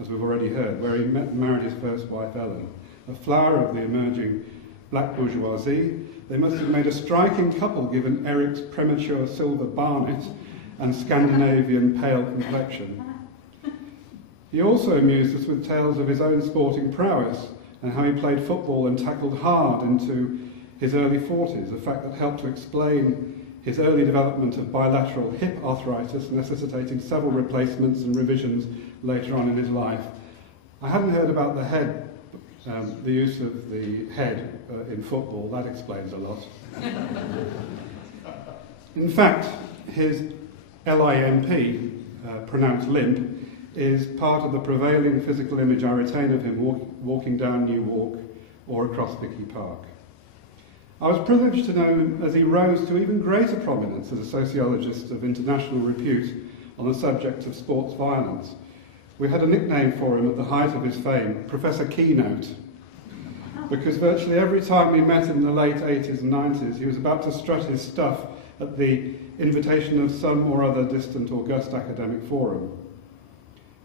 as we've already heard, where he met and married his first wife, Ellen. A flower of the emerging black bourgeoisie, they must have made a striking couple given Eric's premature silver barnet and Scandinavian pale complexion. He also amused us with tales of his own sporting prowess and how he played football and tackled hard into his early 40s, a fact that helped to explain his early development of bilateral hip arthritis, necessitating several replacements and revisions later on in his life. I hadn't heard about the head, the use of the head in football. That explains a lot. In fact, his LIMP, pronounced limp, is part of the prevailing physical image I retain of him walking down New Walk or across Vicky Park. I was privileged to know him as he rose to even greater prominence as a sociologist of international repute on the subject of sports violence. We had a nickname for him at the height of his fame, Professor Keynote, because virtually every time we met in the late 80s and 90s, he was about to strut his stuff at the invitation of some or other distant august academic forum.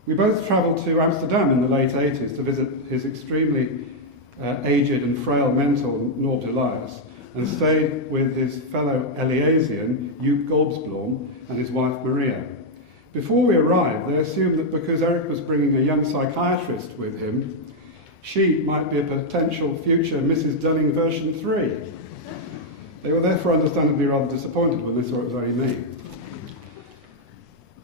We both travelled to Amsterdam in the late 80s to visit his extremely aged and frail mentor, Norbert Elias, and stayed with his fellow Eliasian, Joop Goldblum, and his wife Maria. Before we arrived, they assumed that because Eric was bringing a young psychiatrist with him, she might be a potential future Mrs. Dunning version 3. They were therefore understandably rather disappointed when they saw it was only me.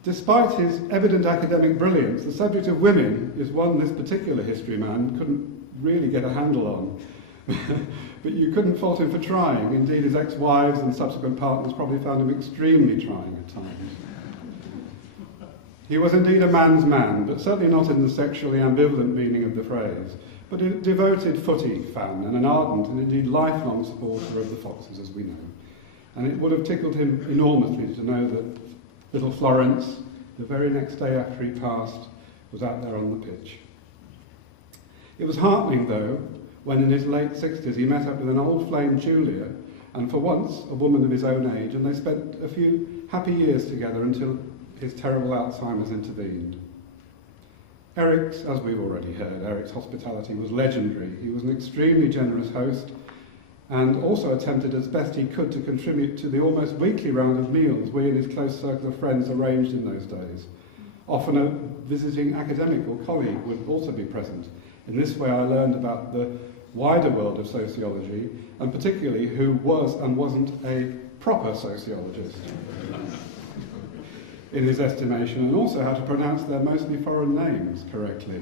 Despite his evident academic brilliance, the subject of women is one this particular history man couldn't really get a handle on. But you couldn't fault him for trying. Indeed, his ex-wives and subsequent partners probably found him extremely trying at times. He was indeed a man's man, but certainly not in the sexually ambivalent meaning of the phrase, but a devoted footy fan and an ardent and indeed lifelong supporter of the Foxes, as we know. And it would have tickled him enormously to know that little Florence, the very next day after he passed, was out there on the pitch. It was heartening, though, when in his late 60s he met up with an old flame, Julia, and for once a woman of his own age, and they spent a few happy years together until his terrible Alzheimer's intervened. Eric's, as we've already heard, Eric's hospitality was legendary. He was an extremely generous host and also attempted as best he could to contribute to the almost weekly round of meals we and his close circle of friends arranged in those days. Often a visiting academic or colleague would also be present. In this way I learned about the wider world of sociology, and particularly who was and wasn't a proper sociologist. in his estimation, and also how to pronounce their mostly foreign names correctly.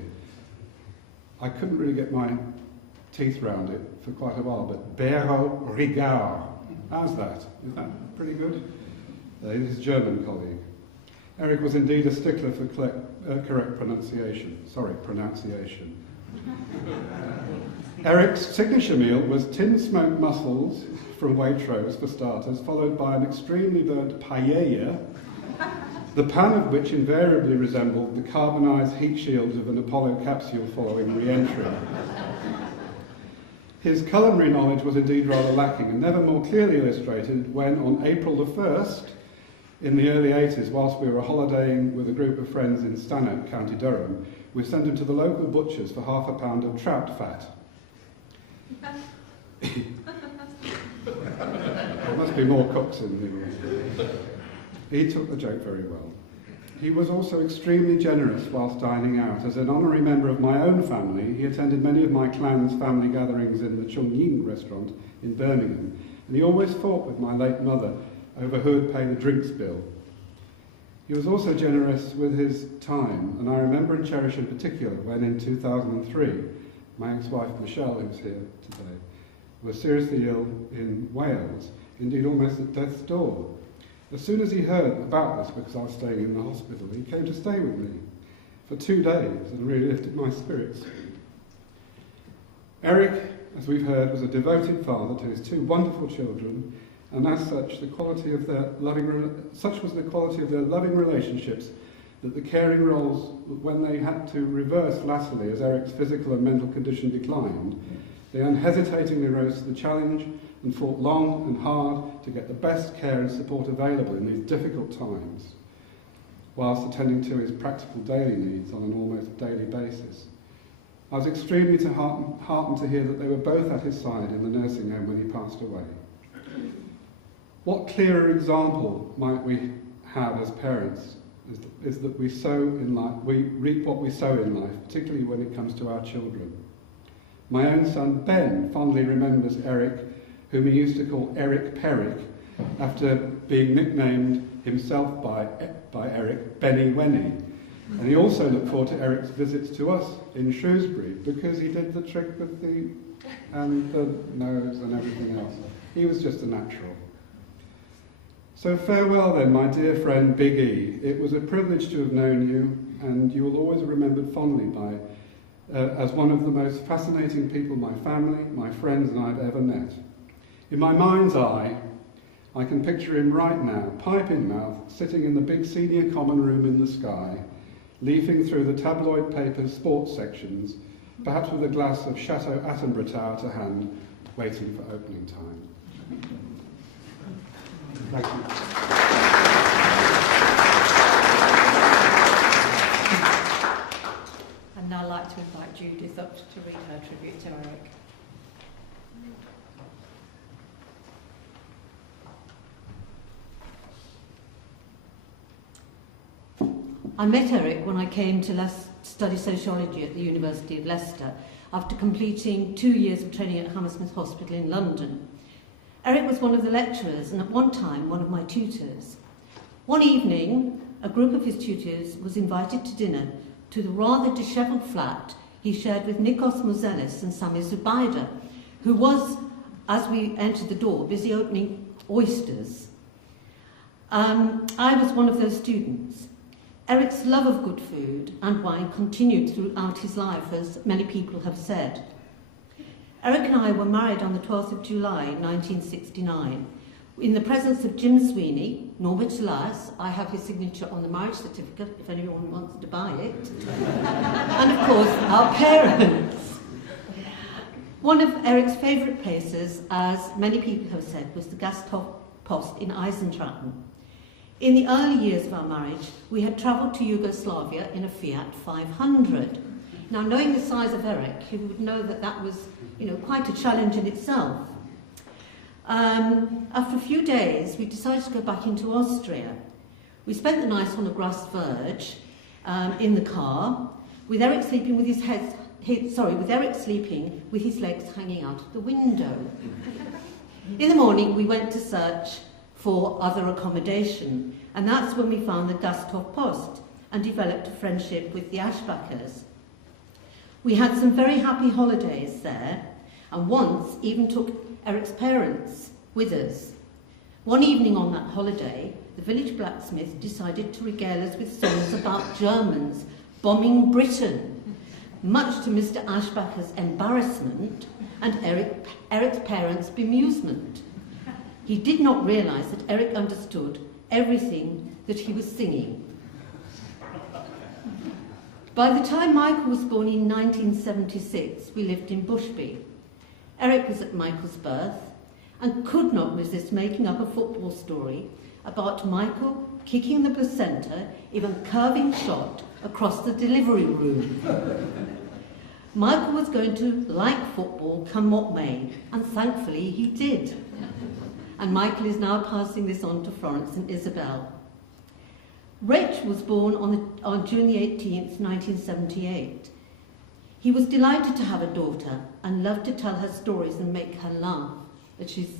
I couldn't really get my teeth round it for quite a while, but Beauregard, how's that? Is that pretty good? His German colleague. Eric was indeed a stickler for correct pronunciation. Eric's signature meal was tin smoked mussels from Waitrose for starters, followed by an extremely burnt paella, the pan of which invariably resembled the carbonised heat shields of an Apollo capsule following re-entry. His culinary knowledge was indeed rather lacking, and never more clearly illustrated when, on April the 1st, in the early 80s, whilst we were holidaying with a group of friends in Stanhope, County Durham, we sent him to the local butcher's for half a pound of trout fat. There must be more cooks in here. He took the joke very well. He was also extremely generous whilst dining out. As an honorary member of my own family, he attended many of my clan's family gatherings in the Chung Ying restaurant in Birmingham, and he always fought with my late mother over who would pay the drinks bill. He was also generous with his time, and I remember and cherish in particular when in 2003, my ex-wife Michelle, who's here today, was seriously ill in Wales, indeed almost at death's door. As soon as he heard about this, because I was staying in the hospital, he came to stay with me for 2 days and really lifted my spirits. Eric, as we've heard, was a devoted father to his 2 wonderful children, and as such, was the quality of their loving relationships that the caring roles, when they had to reverse latterly as Eric's physical and mental condition declined, they unhesitatingly rose to the challenge and fought long and hard to get the best care and support available in these difficult times, whilst attending to his practical daily needs on an almost daily basis. I was extremely heartened to hear that they were both at his side in the nursing home when he passed away. What clearer example might we have as parents is that we sow in life, we reap what we sow in life, particularly when it comes to our children. My own son Ben fondly remembers Eric, whom he used to call Eric Perrick, after being nicknamed himself by Eric Benny Wenny. And he also looked forward to Eric's visits to us in Shrewsbury because he did the trick with the nose and everything else. He was just a natural. So farewell then, my dear friend Big E. It was a privilege to have known you, and you will always be remembered fondly as one of the most fascinating people my family, my friends and I have ever met. In my mind's eye, I can picture him right now, pipe in mouth, sitting in the big senior common room in the sky, leafing through the tabloid paper's sports sections, perhaps with a glass of Chateau Attenborough Tower to hand, waiting for opening time. Thank you. And now I'd like to invite Judith up to read her tribute to Eric. I met Eric when I came to study sociology at the University of Leicester after completing 2 years of training at Hammersmith Hospital in London. Eric was one of the lecturers and at one time one of my tutors. One evening, a group of his tutors was invited to dinner to the rather dishevelled flat he shared with Nikos Mouzelis and Sami Zubaida, who was, as we entered the door, busy opening oysters. I was one of those students. Eric's love of good food and wine continued throughout his life, as many people have said. Eric and I were married on the 12th of July 1969 in the presence of Jim Sweeney, Norbert Elias. I have his signature on the marriage certificate if anyone wants to buy it, and of course our parents. One of Eric's favourite places, as many people have said, was the Gastpost in Eisentraten. In the early years of our marriage, we had travelled to Yugoslavia in a Fiat 500. Now, knowing the size of Eric, you would know that that was, quite a challenge in itself. After a few days, we decided to go back into Austria. We spent the night on a grass verge in the car, with Eric sleeping with his legs hanging out of the window. In the morning, we went to search for other accommodation, and that's when we found the Gasthof Post and developed a friendship with the Ashbackers. We had some very happy holidays there, and once even took Eric's parents with us. One evening on that holiday, the village blacksmith decided to regale us with songs about Germans bombing Britain, much to Mr. Ashbacker's embarrassment and Eric's parents' bemusement. He did not realise that Eric understood everything that he was singing. By the time Michael was born in 1976, we lived in Bushby. Eric was at Michael's birth and could not resist making up a football story about Michael kicking the placenta in a curving shot across the delivery room. Michael was going to like football come what may, and thankfully he did. And Michael is now passing this on to Florence and Isabel. Rach was born on June the 18th, 1978. He was delighted to have a daughter and loved to tell her stories and make her laugh, as she's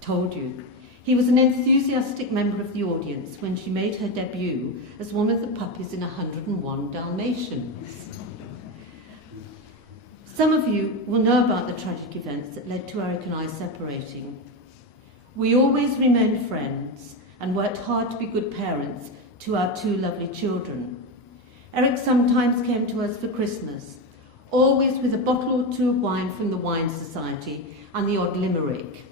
told you. He was an enthusiastic member of the audience when she made her debut as one of the puppies in 101 Dalmatians. Some of you will know about the tragic events that led to Eric and I separating. We always remained friends and worked hard to be good parents to our two lovely children. Eric sometimes came to us for Christmas, always with a bottle or two of wine from the Wine Society and the odd limerick.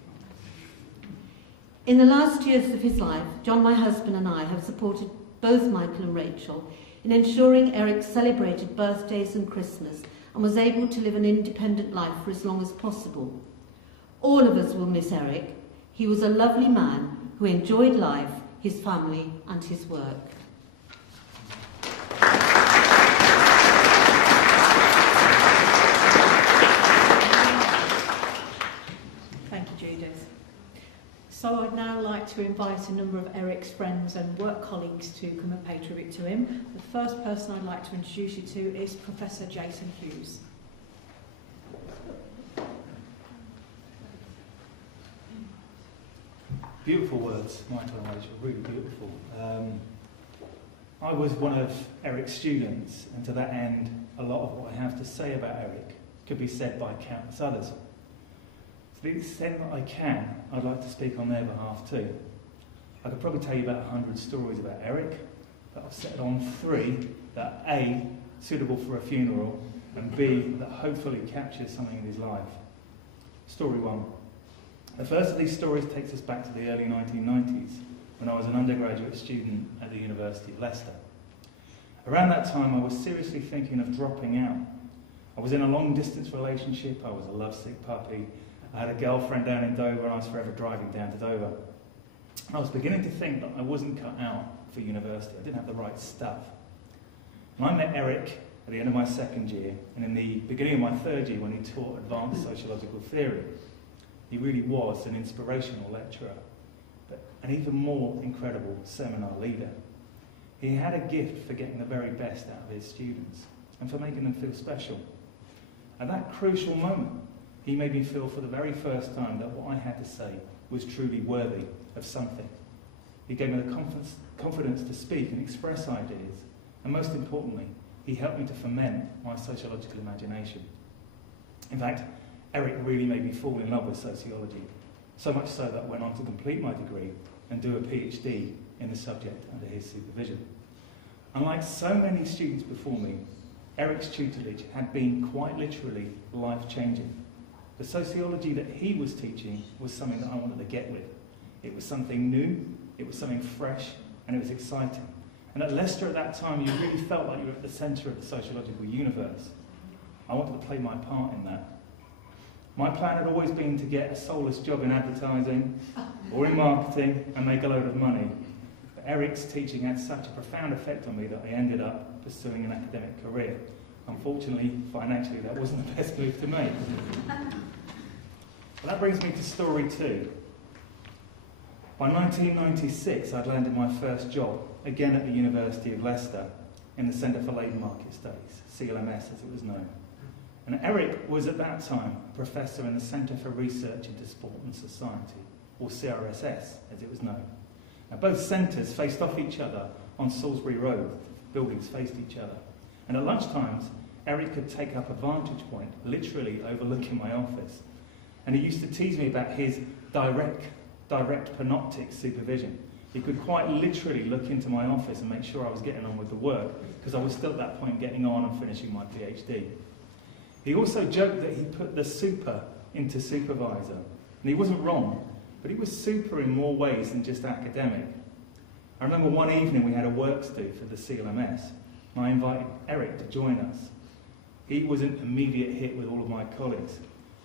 In the last years of his life, John, my husband, and I have supported both Michael and Rachel in ensuring Eric celebrated birthdays and Christmas and was able to live an independent life for as long as possible. All of us will miss Eric. He was a lovely man who enjoyed life, his family, and his work. Thank you, Judith. So I'd now like to invite a number of Eric's friends and work colleagues to come and pay tribute to him. The first person I'd like to introduce you to is Professor Jason Hughes. Beautiful words, Michael and Rachel, really beautiful. I was one of Eric's students, and to that end, a lot of what I have to say about Eric could be said by countless others. To the extent that I can, I'd like to speak on their behalf too. I could probably tell you about 100 stories about Eric, but I've settled on 3 that are A, suitable for a funeral, and B, that hopefully captures something in his life. Story 1. The first of these stories takes us back to the early 1990s, when I was an undergraduate student at the University of Leicester. Around that time, I was seriously thinking of dropping out. I was in a long-distance relationship, I was a lovesick puppy, I had a girlfriend down in Dover, and I was forever driving down to Dover. I was beginning to think that I wasn't cut out for university, I didn't have the right stuff. And I met Eric at the end of my second year, and in the beginning of my third year when he taught advanced sociological theory. He really was an inspirational lecturer, but an even more incredible seminar leader. He had a gift for getting the very best out of his students and for making them feel special. At that crucial moment, he made me feel for the very first time that what I had to say was truly worthy of something. He gave me the confidence to speak and express ideas, and most importantly, he helped me to ferment my sociological imagination. In fact, Eric really made me fall in love with sociology, so much so that I went on to complete my degree and do a PhD in the subject under his supervision. Unlike so many students before me, Eric's tutelage had been quite literally life-changing. The sociology that he was teaching was something that I wanted to get with. It was something new, it was something fresh, and it was exciting. And at Leicester at that time, you really felt like you were at the centre of the sociological universe. I wanted to play my part in that. My plan had always been to get a soulless job in advertising or in marketing and make a load of money. But Eric's teaching had such a profound effect on me that I ended up pursuing an academic career. Unfortunately, financially, that wasn't the best move to make. But that brings me to story 2. By 1996, I'd landed my first job, again at the University of Leicester, in the Centre for Labour Market Studies, CLMS as it was known. And Eric was at that time a professor in the Centre for Research into Sport and Society, or CRSS as it was known. Now, both centres faced off each other on Salisbury Road. Buildings faced each other. And at lunchtimes, Eric could take up a vantage point, literally overlooking my office. And he used to tease me about his direct panoptic supervision. He could quite literally look into my office and make sure I was getting on with the work, because I was still at that point getting on and finishing my PhD. He also joked that he put the super into supervisor. And he wasn't wrong, but he was super in more ways than just academic. I remember one evening we had a works do for the CLMS, and I invited Eric to join us. He was an immediate hit with all of my colleagues.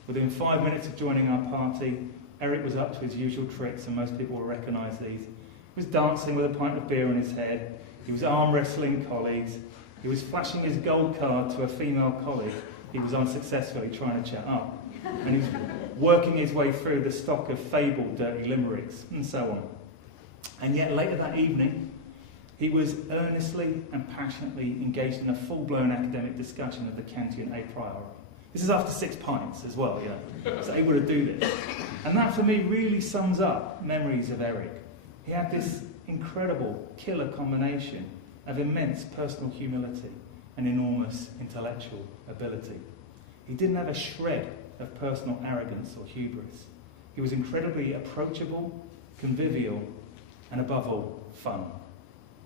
Within 5 minutes of joining our party, Eric was up to his usual tricks, and most people will recognise these. He was dancing with a pint of beer in his head. He was arm wrestling colleagues. He was flashing his gold card to a female colleague he was unsuccessfully trying to chat up. And he was working his way through the stock of fabled dirty limericks, and so on. And yet later that evening, he was earnestly and passionately engaged in a full-blown academic discussion of the Kantian a priori. This is after 6 pints as well, so able to do this. And that for me really sums up memories of Eric. He had this incredible killer combination of immense personal humility and enormous intellectual ability. He didn't have a shred of personal arrogance or hubris. He was incredibly approachable, convivial, and above all, fun.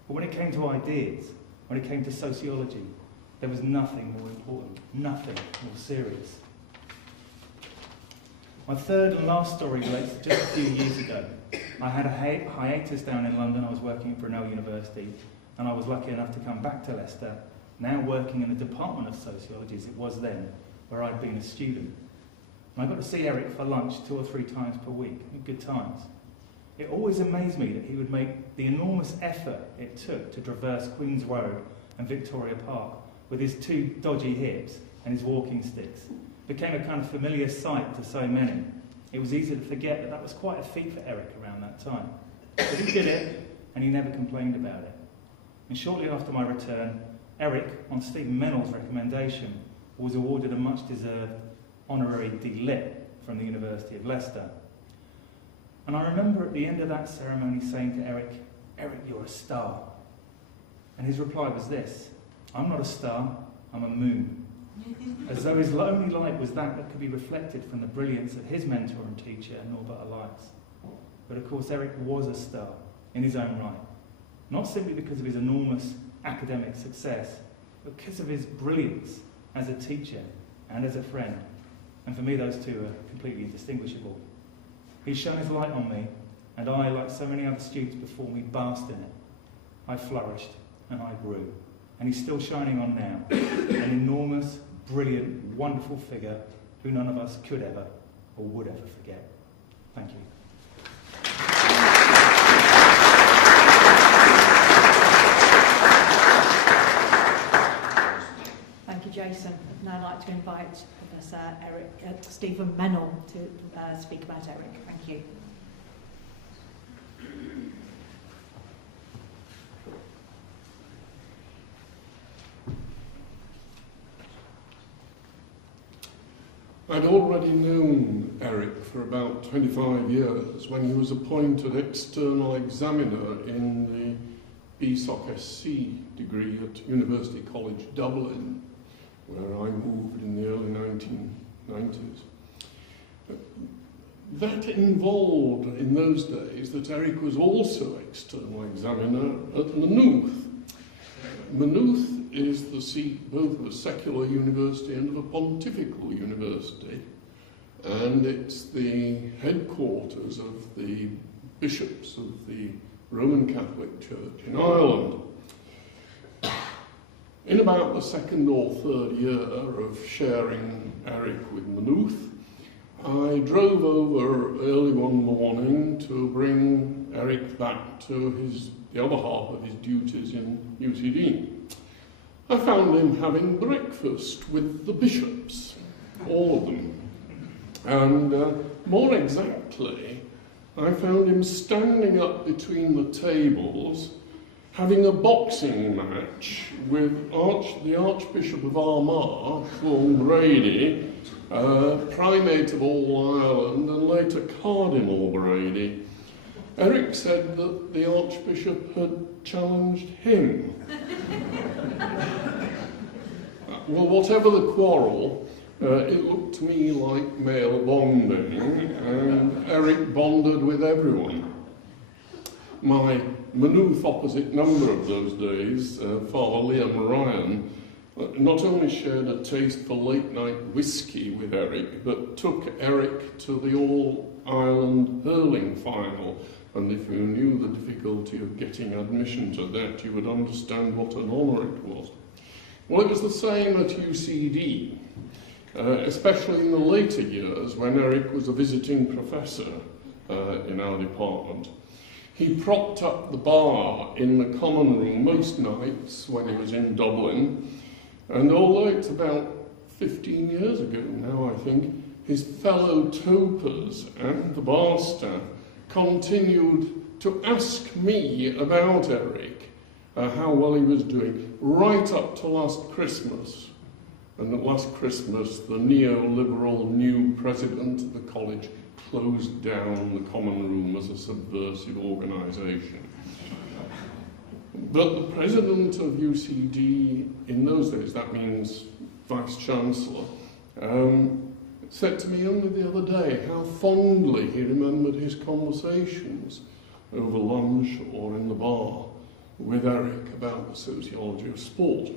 But when it came to ideas, when it came to sociology, there was nothing more important, nothing more serious. My third and last story relates to just a few years ago. I had a hiatus down in London. I was working at Brunel University, and I was lucky enough to come back to Leicester, now working in the Department of Sociology, as it was then, where I'd been a student. And I got to see Eric for lunch 2 or 3 times per week, in good times. It always amazed me that he would make the enormous effort it took to traverse Queen's Road and Victoria Park with his 2 dodgy hips and his walking sticks. It became a kind of familiar sight to so many. It was easy to forget that that was quite a feat for Eric around that time. But he did it, and he never complained about it. And shortly after my return, Eric, on Stephen Mennell's recommendation, was awarded a much-deserved honorary D.Lit from the University of Leicester. And I remember at the end of that ceremony saying to Eric, "Eric, you're a star." And his reply was this: "I'm not a star, I'm a moon." As though his only light was that could be reflected from the brilliance of his mentor and teacher, Norbert Elias. But of course, Eric was a star in his own right. Not simply because of his enormous academic success, but because of his brilliance as a teacher and as a friend. And for me, those two are completely indistinguishable. He shone his light on me, and I, like so many other students before me, basked in it. I flourished, and I grew. And he's still shining on now. An enormous, brilliant, wonderful figure who none of us could ever or would ever forget. Thank you. Thank you, Jason. I'd now like to invite Professor Stephen Mennell to speak about Eric. Thank you. I'd already known Eric for about 25 years when he was appointed external examiner in the BSOC-SC degree at University College Dublin, where I moved in the early 1990s. That involved, in those days, that Eric was also external examiner at Maynooth. Maynooth is the seat both of a secular university and of a pontifical university, and it's the headquarters of the bishops of the Roman Catholic Church in Ireland. In about the 2nd or 3rd year of sharing Eric with Maynooth, I drove over early one morning to bring Eric back to the other half of his duties in UCD. I found him having breakfast with the bishops, all of them. And more exactly, I found him standing up between the tables having a boxing match with the Archbishop of Armagh, Paul Brady, Primate of all Ireland, and later Cardinal Brady. Eric said that the Archbishop had challenged him. Well, whatever the quarrel, it looked to me like male bonding, and Eric bonded with everyone. My Maynooth opposite number of those days, Father Liam Ryan, not only shared a taste for late-night whiskey with Eric, but took Eric to the All-Ireland hurling final. And if you knew the difficulty of getting admission to that, you would understand what an honour it was. Well, it was the same at UCD, especially in the later years when Eric was a visiting professor in our department. He propped up the bar in the common room most nights when he was in Dublin, and although it's about 15 years ago now, I think, his fellow topers and the bar staff continued to ask me about Eric, how well he was doing, right up to last Christmas. And at last Christmas, the neoliberal new president of the college closed down the common room as a subversive organisation. But the president of UCD in those days, that means vice-chancellor, said to me only the other day how fondly he remembered his conversations over lunch or in the bar with Eric about the sociology of sport.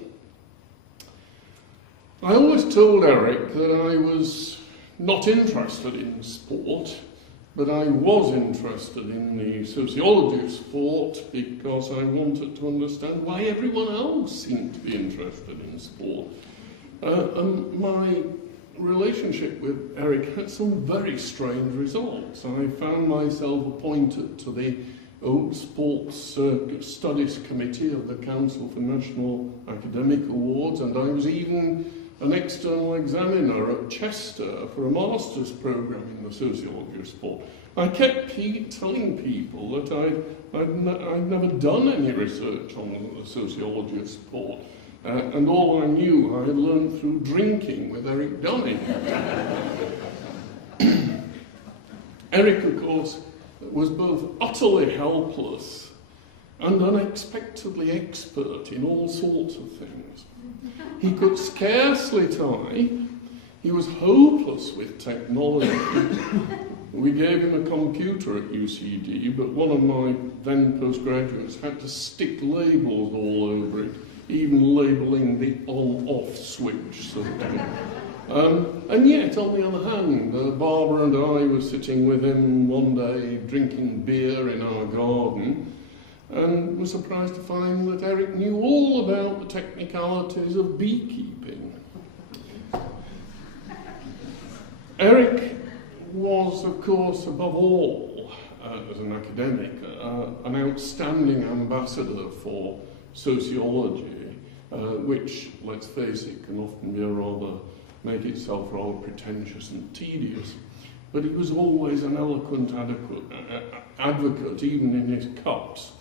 I always told Eric that I was not interested in sport, but I was interested in the sociology of sport because I wanted to understand why everyone else seemed to be interested in sport. And my relationship with Eric had some very strange results. I found myself appointed to the Sports Studies Committee of the Council for National Academic Awards, and I was even an external examiner at Chester for a master's programme in the sociology of sport. I kept telling people that I'd never done any research on the sociology of sport, and all I knew I had learned through drinking with Eric Dunning. Eric, of course, was both utterly helpless and unexpectedly expert in all sorts of things. He could scarcely type. He was hopeless with technology. We gave him a computer at UCD, but one of my then postgraduates had to stick labels all over it, even labelling the on-off switch. And yet, on the other hand, Barbara and I were sitting with him one day drinking beer in our garden, and were surprised to find that Eric knew all about the technicalities of beekeeping. Eric was, of course, above all, as an academic, an outstanding ambassador for sociology, which, let's face it, can often make itself rather pretentious and tedious. But he was always an eloquent advocate, even in his cups.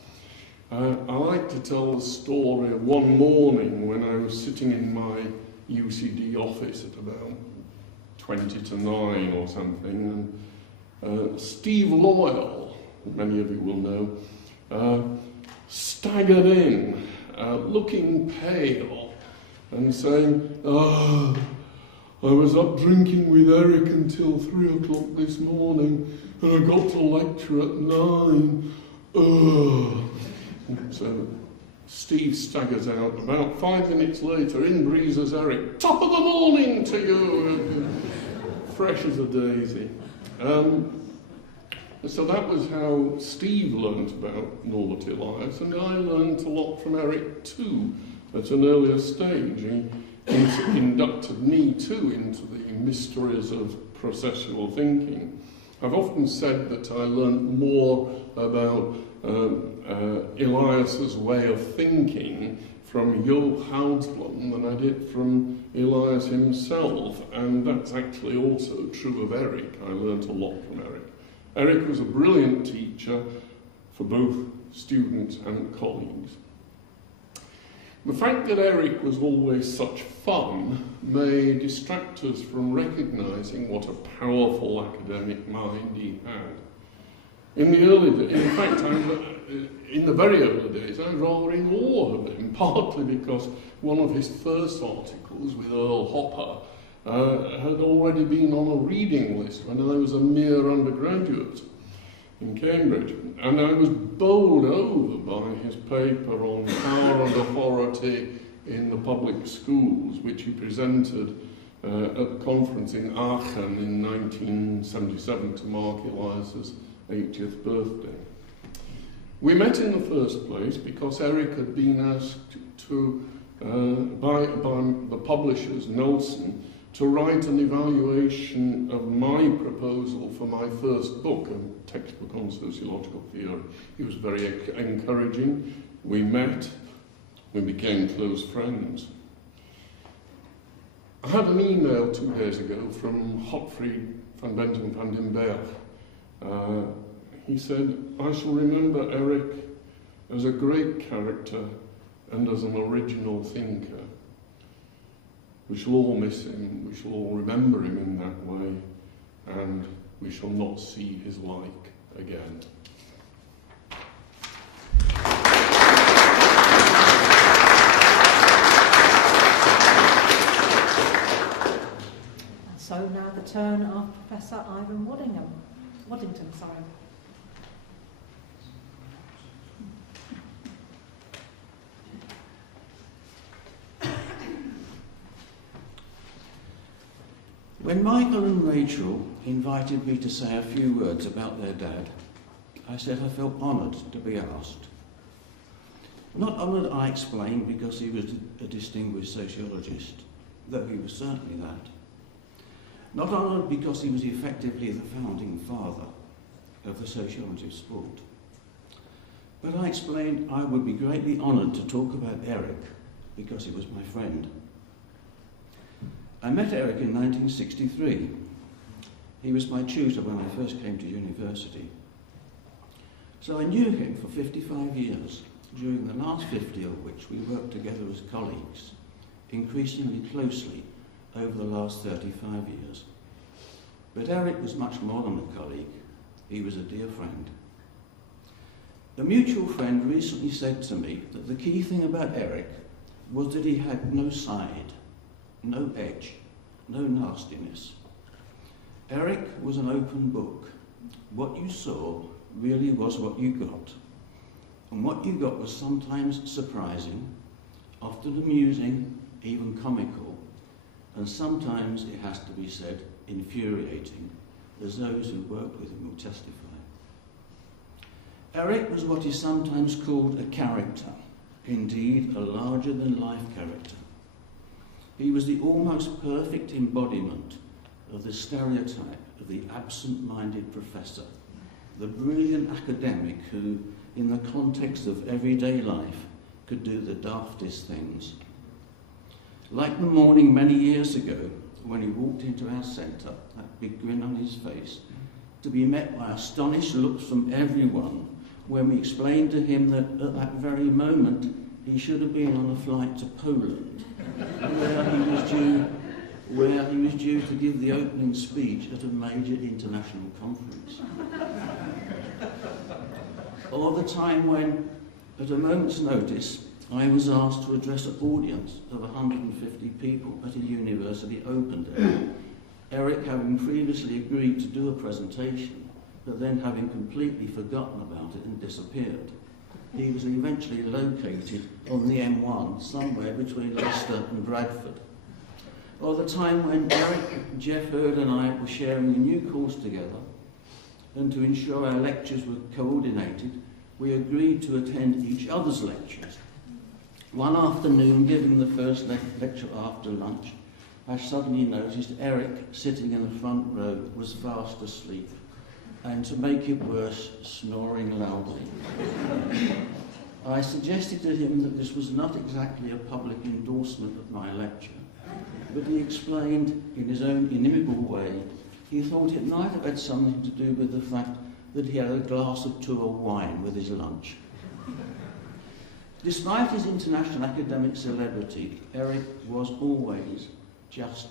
I like to tell the story of one morning when I was sitting in my UCD office at about 20 to 9 or something, and Steve Loyal, many of you will know, staggered in, looking pale, and saying, I was up drinking with Eric until 3 o'clock this morning, and I got to lecture at 9. So Steve staggers out. About 5 minutes later, in breezes Eric. Top of the morning to you! Fresh as a daisy. So that was how Steve learnt about Norbert Elias, and I learnt a lot from Eric too at an earlier stage. He inducted me too into the mysteries of processual thinking. I've often said that I learnt more about Elias's way of thinking from Jo Houdsblom than I did from Elias himself, and that's actually also true of Eric. I learnt a lot from Eric. Eric was a brilliant teacher for both students and colleagues. The fact that Eric was always such fun may distract us from recognising what a powerful academic mind he had. In the early days, in fact, in the very early days, I was rather in awe of him, partly because one of his first articles with Earl Hopper had already been on a reading list when I was a mere undergraduate in Cambridge. And I was bowled over by his paper on power and authority in the public schools, which he presented at the conference in Aachen in 1977 to mark Eliza's 80th birthday. We met in the first place because Eric had been asked to, by the publishers, Nelson, to write an evaluation of my proposal for my first book, a textbook on sociological theory. He was very encouraging. We met. We became close friends. I had an email 2 days ago from Hotfried van Benton van den Berg. He said, "I shall remember Eric as a great character and as an original thinker. We shall all miss him, we shall all remember him in that way, and we shall not see his like again." So now the turn of Professor Ivan Waddington. When Michael and Rachel invited me to say a few words about their dad, I said I felt honoured to be asked. Not honoured, I explained, because he was a distinguished sociologist, though he was certainly that. Not honoured because he was effectively the founding father of the sociology of sport. But I explained I would be greatly honoured to talk about Eric because he was my friend. I met Eric in 1963. He was my tutor when I first came to university. So I knew him for 55 years, during the last 50 of which we worked together as colleagues, increasingly closely over the last 35 years. But Eric was much more than a colleague. He was a dear friend. A mutual friend recently said to me that the key thing about Eric was that he had no side, no edge, no nastiness. Eric was an open book. What you saw really was what you got. And what you got was sometimes surprising, often amusing, even comical, and sometimes, it has to be said, infuriating, as those who worked with him will testify. Eric was what is sometimes called a character, indeed a larger-than-life character. He was the almost perfect embodiment of the stereotype of the absent-minded professor, the brilliant academic who, in the context of everyday life, could do the daftest things. Like the morning many years ago, when he walked into our centre, that big grin on his face, to be met by astonished looks from everyone when we explained to him that at that very moment he should have been on a flight to Poland, where he was due to give the opening speech at a major international conference. Or the time when, at a moment's notice, I was asked to address an audience of 150 people at a university open day, Eric having previously agreed to do a presentation, but then having completely forgotten about it and disappeared. He was eventually located on the M1, somewhere between Leicester and Bradford. Or the time when Eric, Jeff Hurd and I were sharing a new course together, and to ensure our lectures were coordinated, we agreed to attend each other's lectures. One afternoon, giving the first lecture after lunch, I suddenly noticed Eric, sitting in the front row, was fast asleep, and to make it worse, snoring loudly. I suggested to him that this was not exactly a public endorsement of my lecture, but he explained, in his own inimitable way, he thought it might have had something to do with the fact that he had a glass or two of wine with his lunch. Despite his international academic celebrity, Eric was always just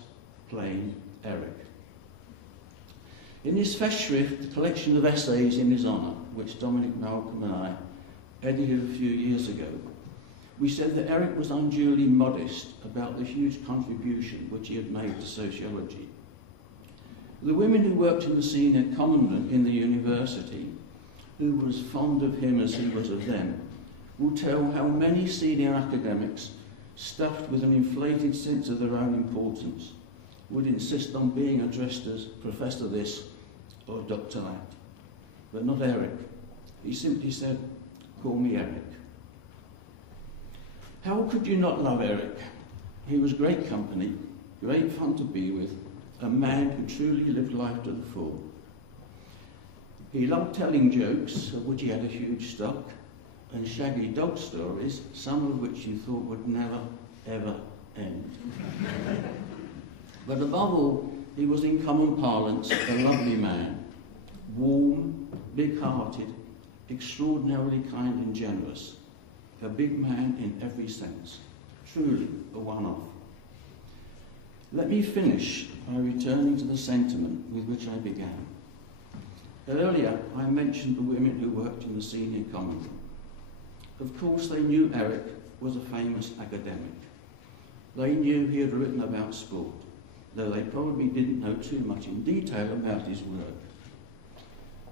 plain Eric. In his Festschrift, a collection of essays in his honour, which Dominic Malcolm and I edited a few years ago, we said that Eric was unduly modest about the huge contribution which he had made to sociology. The women who worked in the senior commandant in the university, who were as fond of him as he was of them, will tell how many senior academics, stuffed with an inflated sense of their own importance, would insist on being addressed as Professor this or Dr. that. But not Eric. He simply said, "Call me Eric." How could you not love Eric? He was great company, great fun to be with, a man who truly lived life to the full. He loved telling jokes, of which he had a huge stock, and shaggy dog stories, some of which you thought would never, ever end. But above all, he was in common parlance a lovely man, warm, big-hearted, extraordinarily kind and generous, a big man in every sense, truly a one-off. Let me finish by returning to the sentiment with which I began. Earlier, I mentioned the women who worked in the senior commandant. Of course, they knew Eric was a famous academic. They knew he had written about sport, though they probably didn't know too much in detail about his work.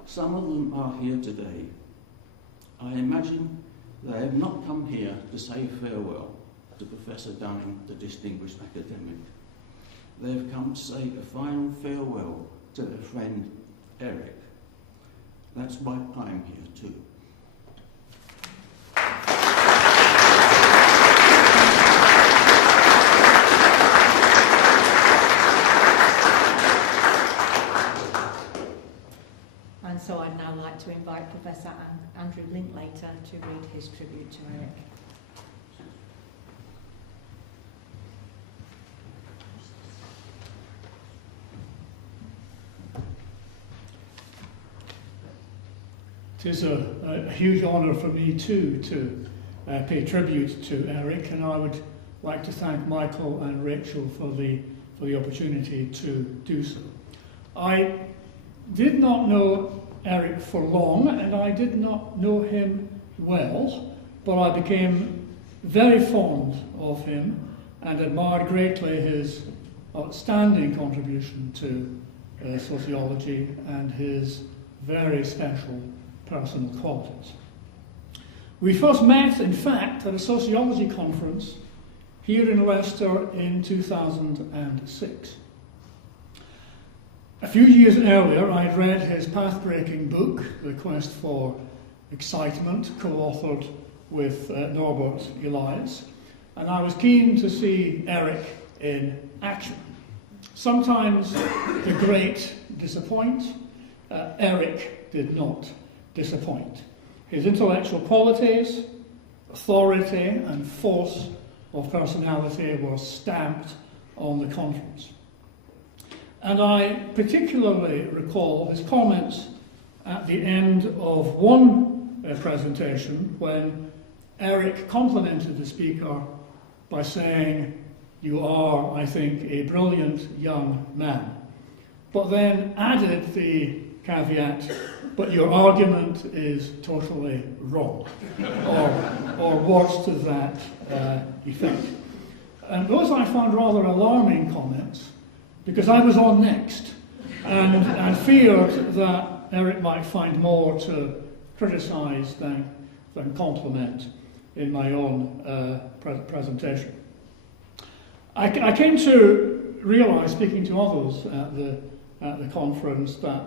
Some of them are here today. I imagine they have not come here to say farewell to Professor Dunning, the distinguished academic. They have come to say a final farewell to their friend Eric. That's why I'm here too. And so I'd now like to invite Professor Andrew Linklater to read his tribute to Eric. It is a huge honour for me too to pay tribute to Eric, and I would like to thank Michael and Rachel for the opportunity to do so. I did not know Eric for long, and I did not know him well, but I became very fond of him and admired greatly his outstanding contribution to sociology and his very special personal qualities. We first met, in fact, at a sociology conference here in Leicester in 2006. A few years earlier, I had read his path-breaking book, The Quest for Excitement, co-authored with Norbert Elias, and I was keen to see Eric in action. Sometimes the great disappoint. Eric did not disappoint. His intellectual qualities, authority and force of personality were stamped on the conference. And I particularly recall his comments at the end of one presentation when Eric complimented the speaker by saying, "You are, I think, a brilliant young man," but then added the caveat, "but your argument is totally wrong," or words to that effect. And those I found rather alarming comments, because I was on next, and feared that Eric might find more to criticise than compliment in my own presentation. I came to realise, speaking to others at the conference, that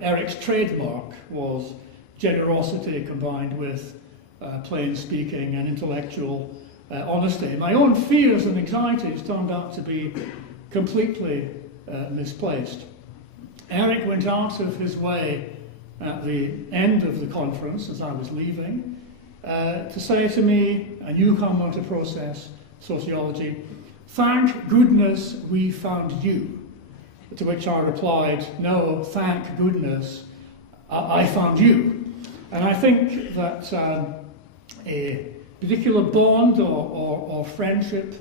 Eric's trademark was generosity combined with plain speaking and intellectual honesty. My own fears and anxieties turned out to be completely misplaced. Eric went out of his way at the end of the conference, as I was leaving, to say to me, a newcomer to process sociology, "Thank goodness we found you." To which I replied, "No, thank goodness I found you." And I think that a particular bond or friendship,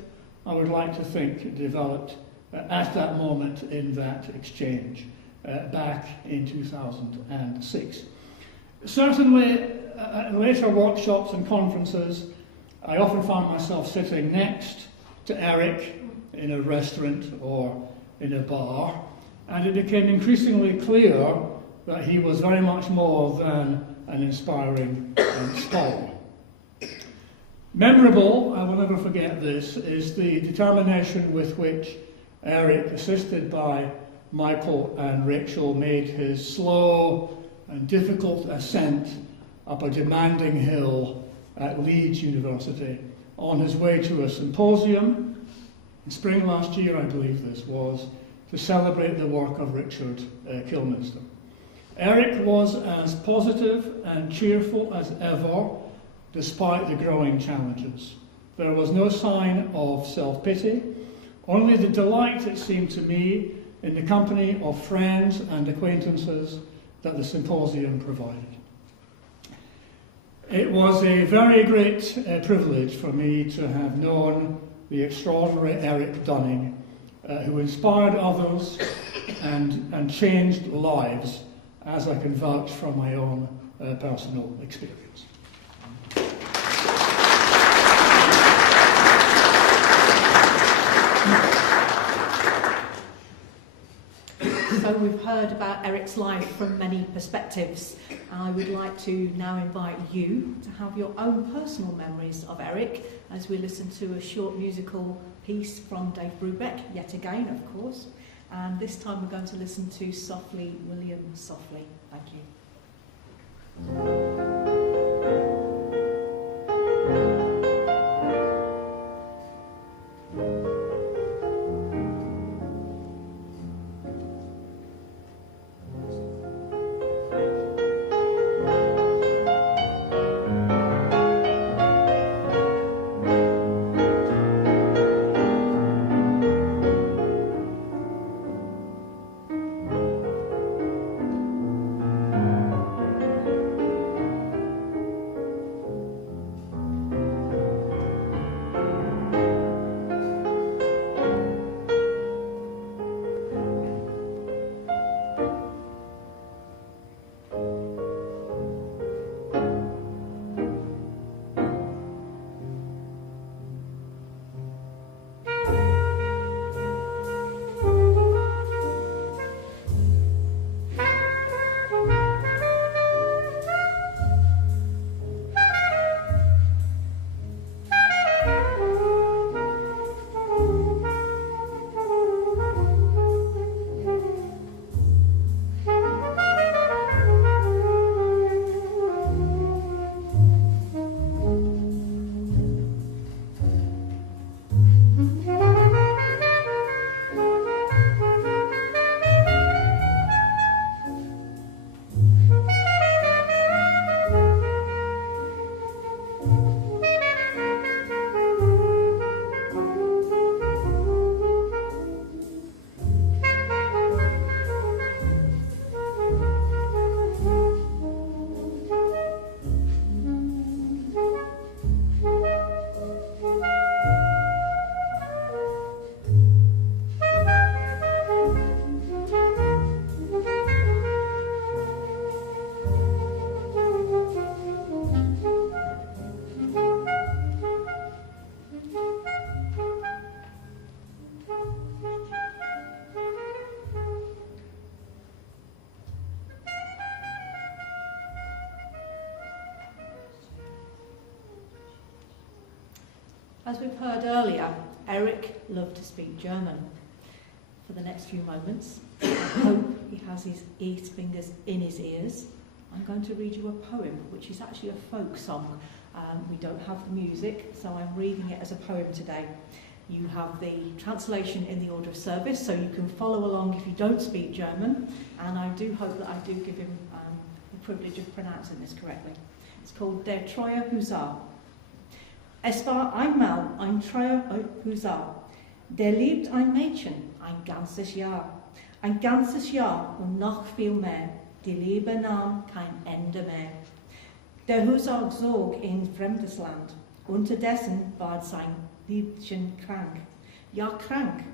I would like to think, developed at that moment in that exchange. back in 2006. Certainly, at later workshops and conferences, I often found myself sitting next to Eric in a restaurant or in a bar, and it became increasingly clear that he was very much more than an inspiring scholar. Memorable, I will never forget this, is the determination with which Eric, assisted by Michael and Rachel, made his slow and difficult ascent up a demanding hill at Leeds University on his way to a symposium in spring last year, I believe this was, to celebrate the work of Richard Kilminster. Eric was as positive and cheerful as ever, despite the growing challenges. There was no sign of self-pity, only the delight, it seemed to me, in the company of friends and acquaintances that the symposium provided. It was a very great privilege for me to have known the extraordinary Eric Dunning, who inspired others and changed lives, as I can vouch from my own personal experience. So we've heard about Eric's life from many perspectives. I would like to now invite you to have your own personal memories of Eric as we listen to a short musical piece from Dave Brubeck, yet again, of course. And this time we're going to listen to Softly, William, Softly. Thank you. As we've heard earlier, Eric loved to speak German. For the next few moments, I hope he has his fingers in his ears. I'm going to read you a poem, which is actually a folk song. We don't have the music, so I'm reading it as a poem today. You have the translation in the order of service, so you can follow along if you don't speak German, and I do hope that I do give him the privilege of pronouncing this correctly. It's called Der treue Husar. Es war einmal ein treuer Husar, der liebt ein Mädchen ein ganzes Jahr und noch viel mehr, die Liebe nahm kein Ende mehr. Der Husar zog in fremdes Land, unterdessen war sein Liebchen krank, ja krank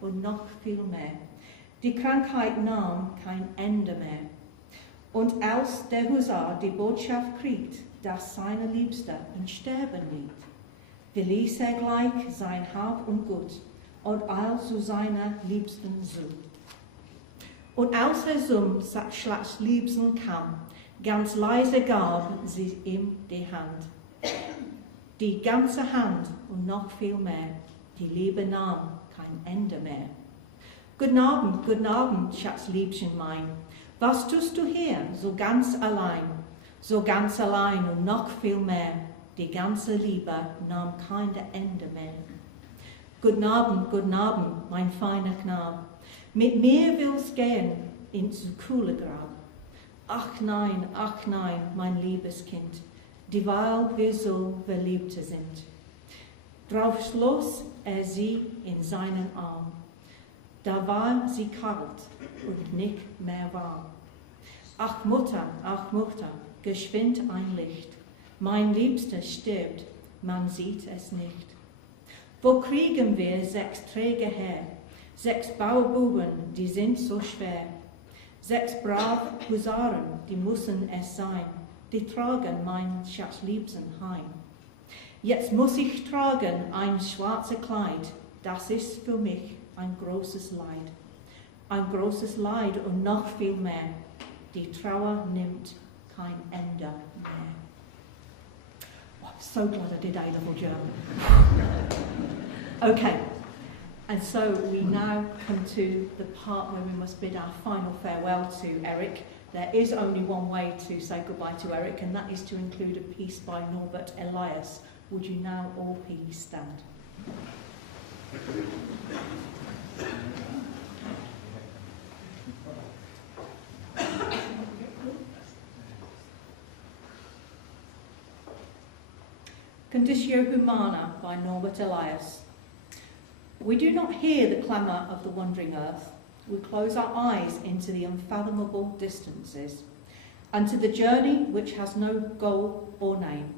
und noch viel mehr. Die Krankheit nahm kein Ende mehr. Und als der Husar die Botschaft kriegt, dass seine Liebste im Sterben liegt, verließ er gleich sein Hab und Gut und eilt zu seiner Liebsten zu. Und als er zum Schlafs Liebsten kam, ganz leise gab sie ihm die Hand. Die ganze Hand und noch viel mehr, die Liebe nahm kein Ende mehr. Guten Abend, Schatzliebchen mein. Was tust du hier, so ganz allein und noch viel mehr, die ganze Liebe nahm kein Ende mehr. Guten Abend, mein feiner Knab, mit mir willst gehen ins kühle Grab. Ach nein, mein liebes Kind, dieweil wir so Verliebte sind. Drauf schloss er sie in seinen Arm. Da war sie kalt und nicht mehr warm. Ach Mutter, geschwind ein Licht. Mein Liebster stirbt, man sieht es nicht. Wo kriegen wir 6 Träger her? 6 Baububen, die sind so schwer. 6 brav Husaren, die müssen es sein. Die tragen mein Schatzliebsten heim. Jetzt muss ich tragen ein schwarzes Kleid. Das ist für mich ein großes Leid. Ein großes Leid und noch viel mehr. Die Trauer nimmt kein Ende mehr. Oh, I'm so glad I did A-level German. Okay, and so we now come to the part where we must bid our final farewell to Eric. There is only one way to say goodbye to Eric, and that is to include a piece by Norbert Elias. Would you now all please stand? Conditio Humana by Norbert Elias. We do not hear the clamour of the wandering earth. We close our eyes into the unfathomable distances, and to the journey which has no goal or name.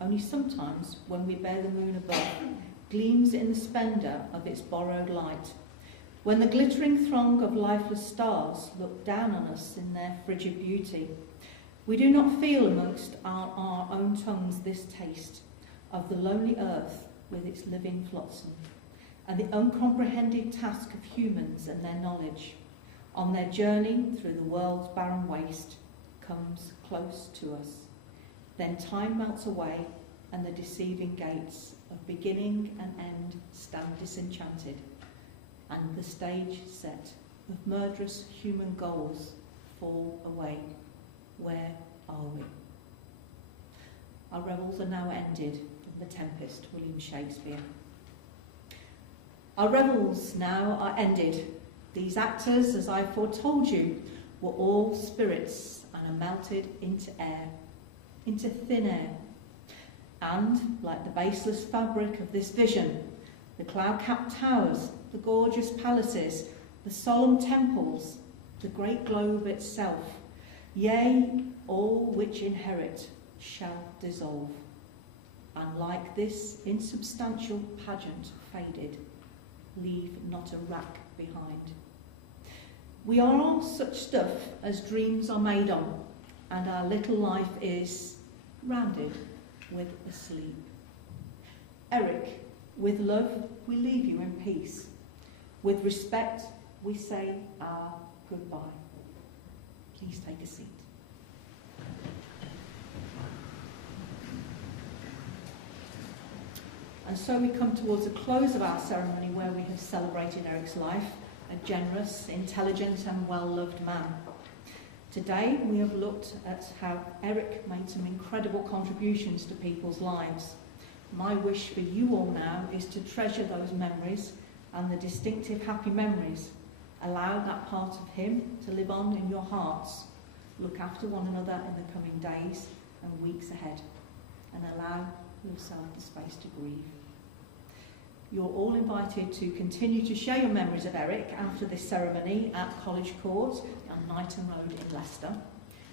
Only sometimes, when we bear the moon above, gleams in the splendour of its borrowed light, when the glittering throng of lifeless stars look down on us in their frigid beauty. We do not feel amongst our own tongues this taste of the lonely earth with its living flotsam, and the uncomprehended task of humans and their knowledge, on their journey through the world's barren waste, comes close to us. Then time melts away, and the deceiving gates of beginning and end stand disenchanted, and the stage set of murderous human goals fall away. Where are we? Our revels are now ended. The Tempest, William Shakespeare. Our revels now are ended. These actors, as I foretold you, were all spirits and are melted into air, into thin air. And, like the baseless fabric of this vision, the cloud-capped towers, the gorgeous palaces, the solemn temples, the great globe itself, yea, all which inherit, shall dissolve. And like this insubstantial pageant faded, leave not a rack behind. We are all such stuff as dreams are made on, and our little life is rounded with a sleep. Eric, with love we leave you in peace. With respect we say our goodbye. Please take a seat. And so we come towards the close of our ceremony, where we have celebrated Eric's life, a generous, intelligent and well-loved man. Today we have looked at how Eric made some incredible contributions to people's lives. My wish for you all now is to treasure those memories and the distinctive happy memories. Allow that part of him to live on in your hearts. Look after one another in the coming days and weeks ahead, and allow yourself the space to grieve. You're all invited to continue to share your memories of Eric after this ceremony at College Court on Knighton Road in Leicester.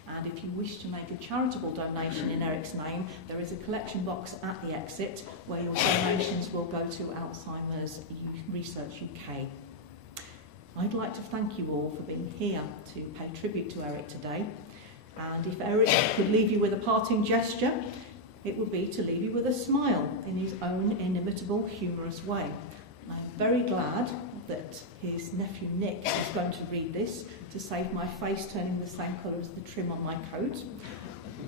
And if you wish to make a charitable donation in Eric's name, there is a collection box at the exit where your donations will go to Alzheimer's Research UK. I'd like to thank you all for being here to pay tribute to Eric today. And if Eric could leave you with a parting gesture, it would be to leave you with a smile in his own inimitable, humorous way. And I'm very glad that his nephew Nick is going to read this to save my face turning the same colour as the trim on my coat.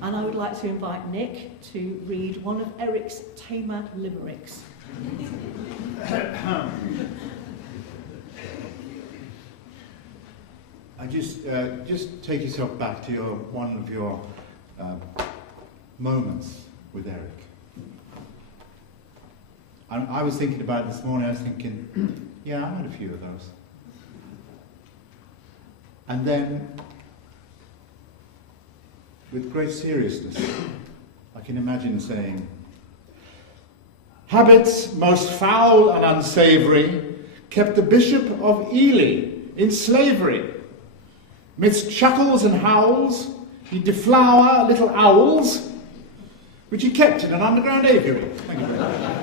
And I would like to invite Nick to read one of Eric's tamer limericks. I just take yourself back to one of your moments with Eric. I was thinking about it this morning. I was thinking, yeah, I had a few of those. And then, with great seriousness, I can imagine saying, habits most foul and unsavoury kept the Bishop of Ely in slavery. Midst chuckles and howls, he deflower little owls, which he kept in an underground aviary. Thank you very much.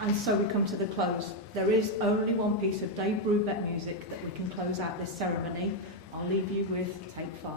And so we come to the close. There is only one piece of Dave Brubeck music that we can close out this ceremony. I'll leave you with take 5.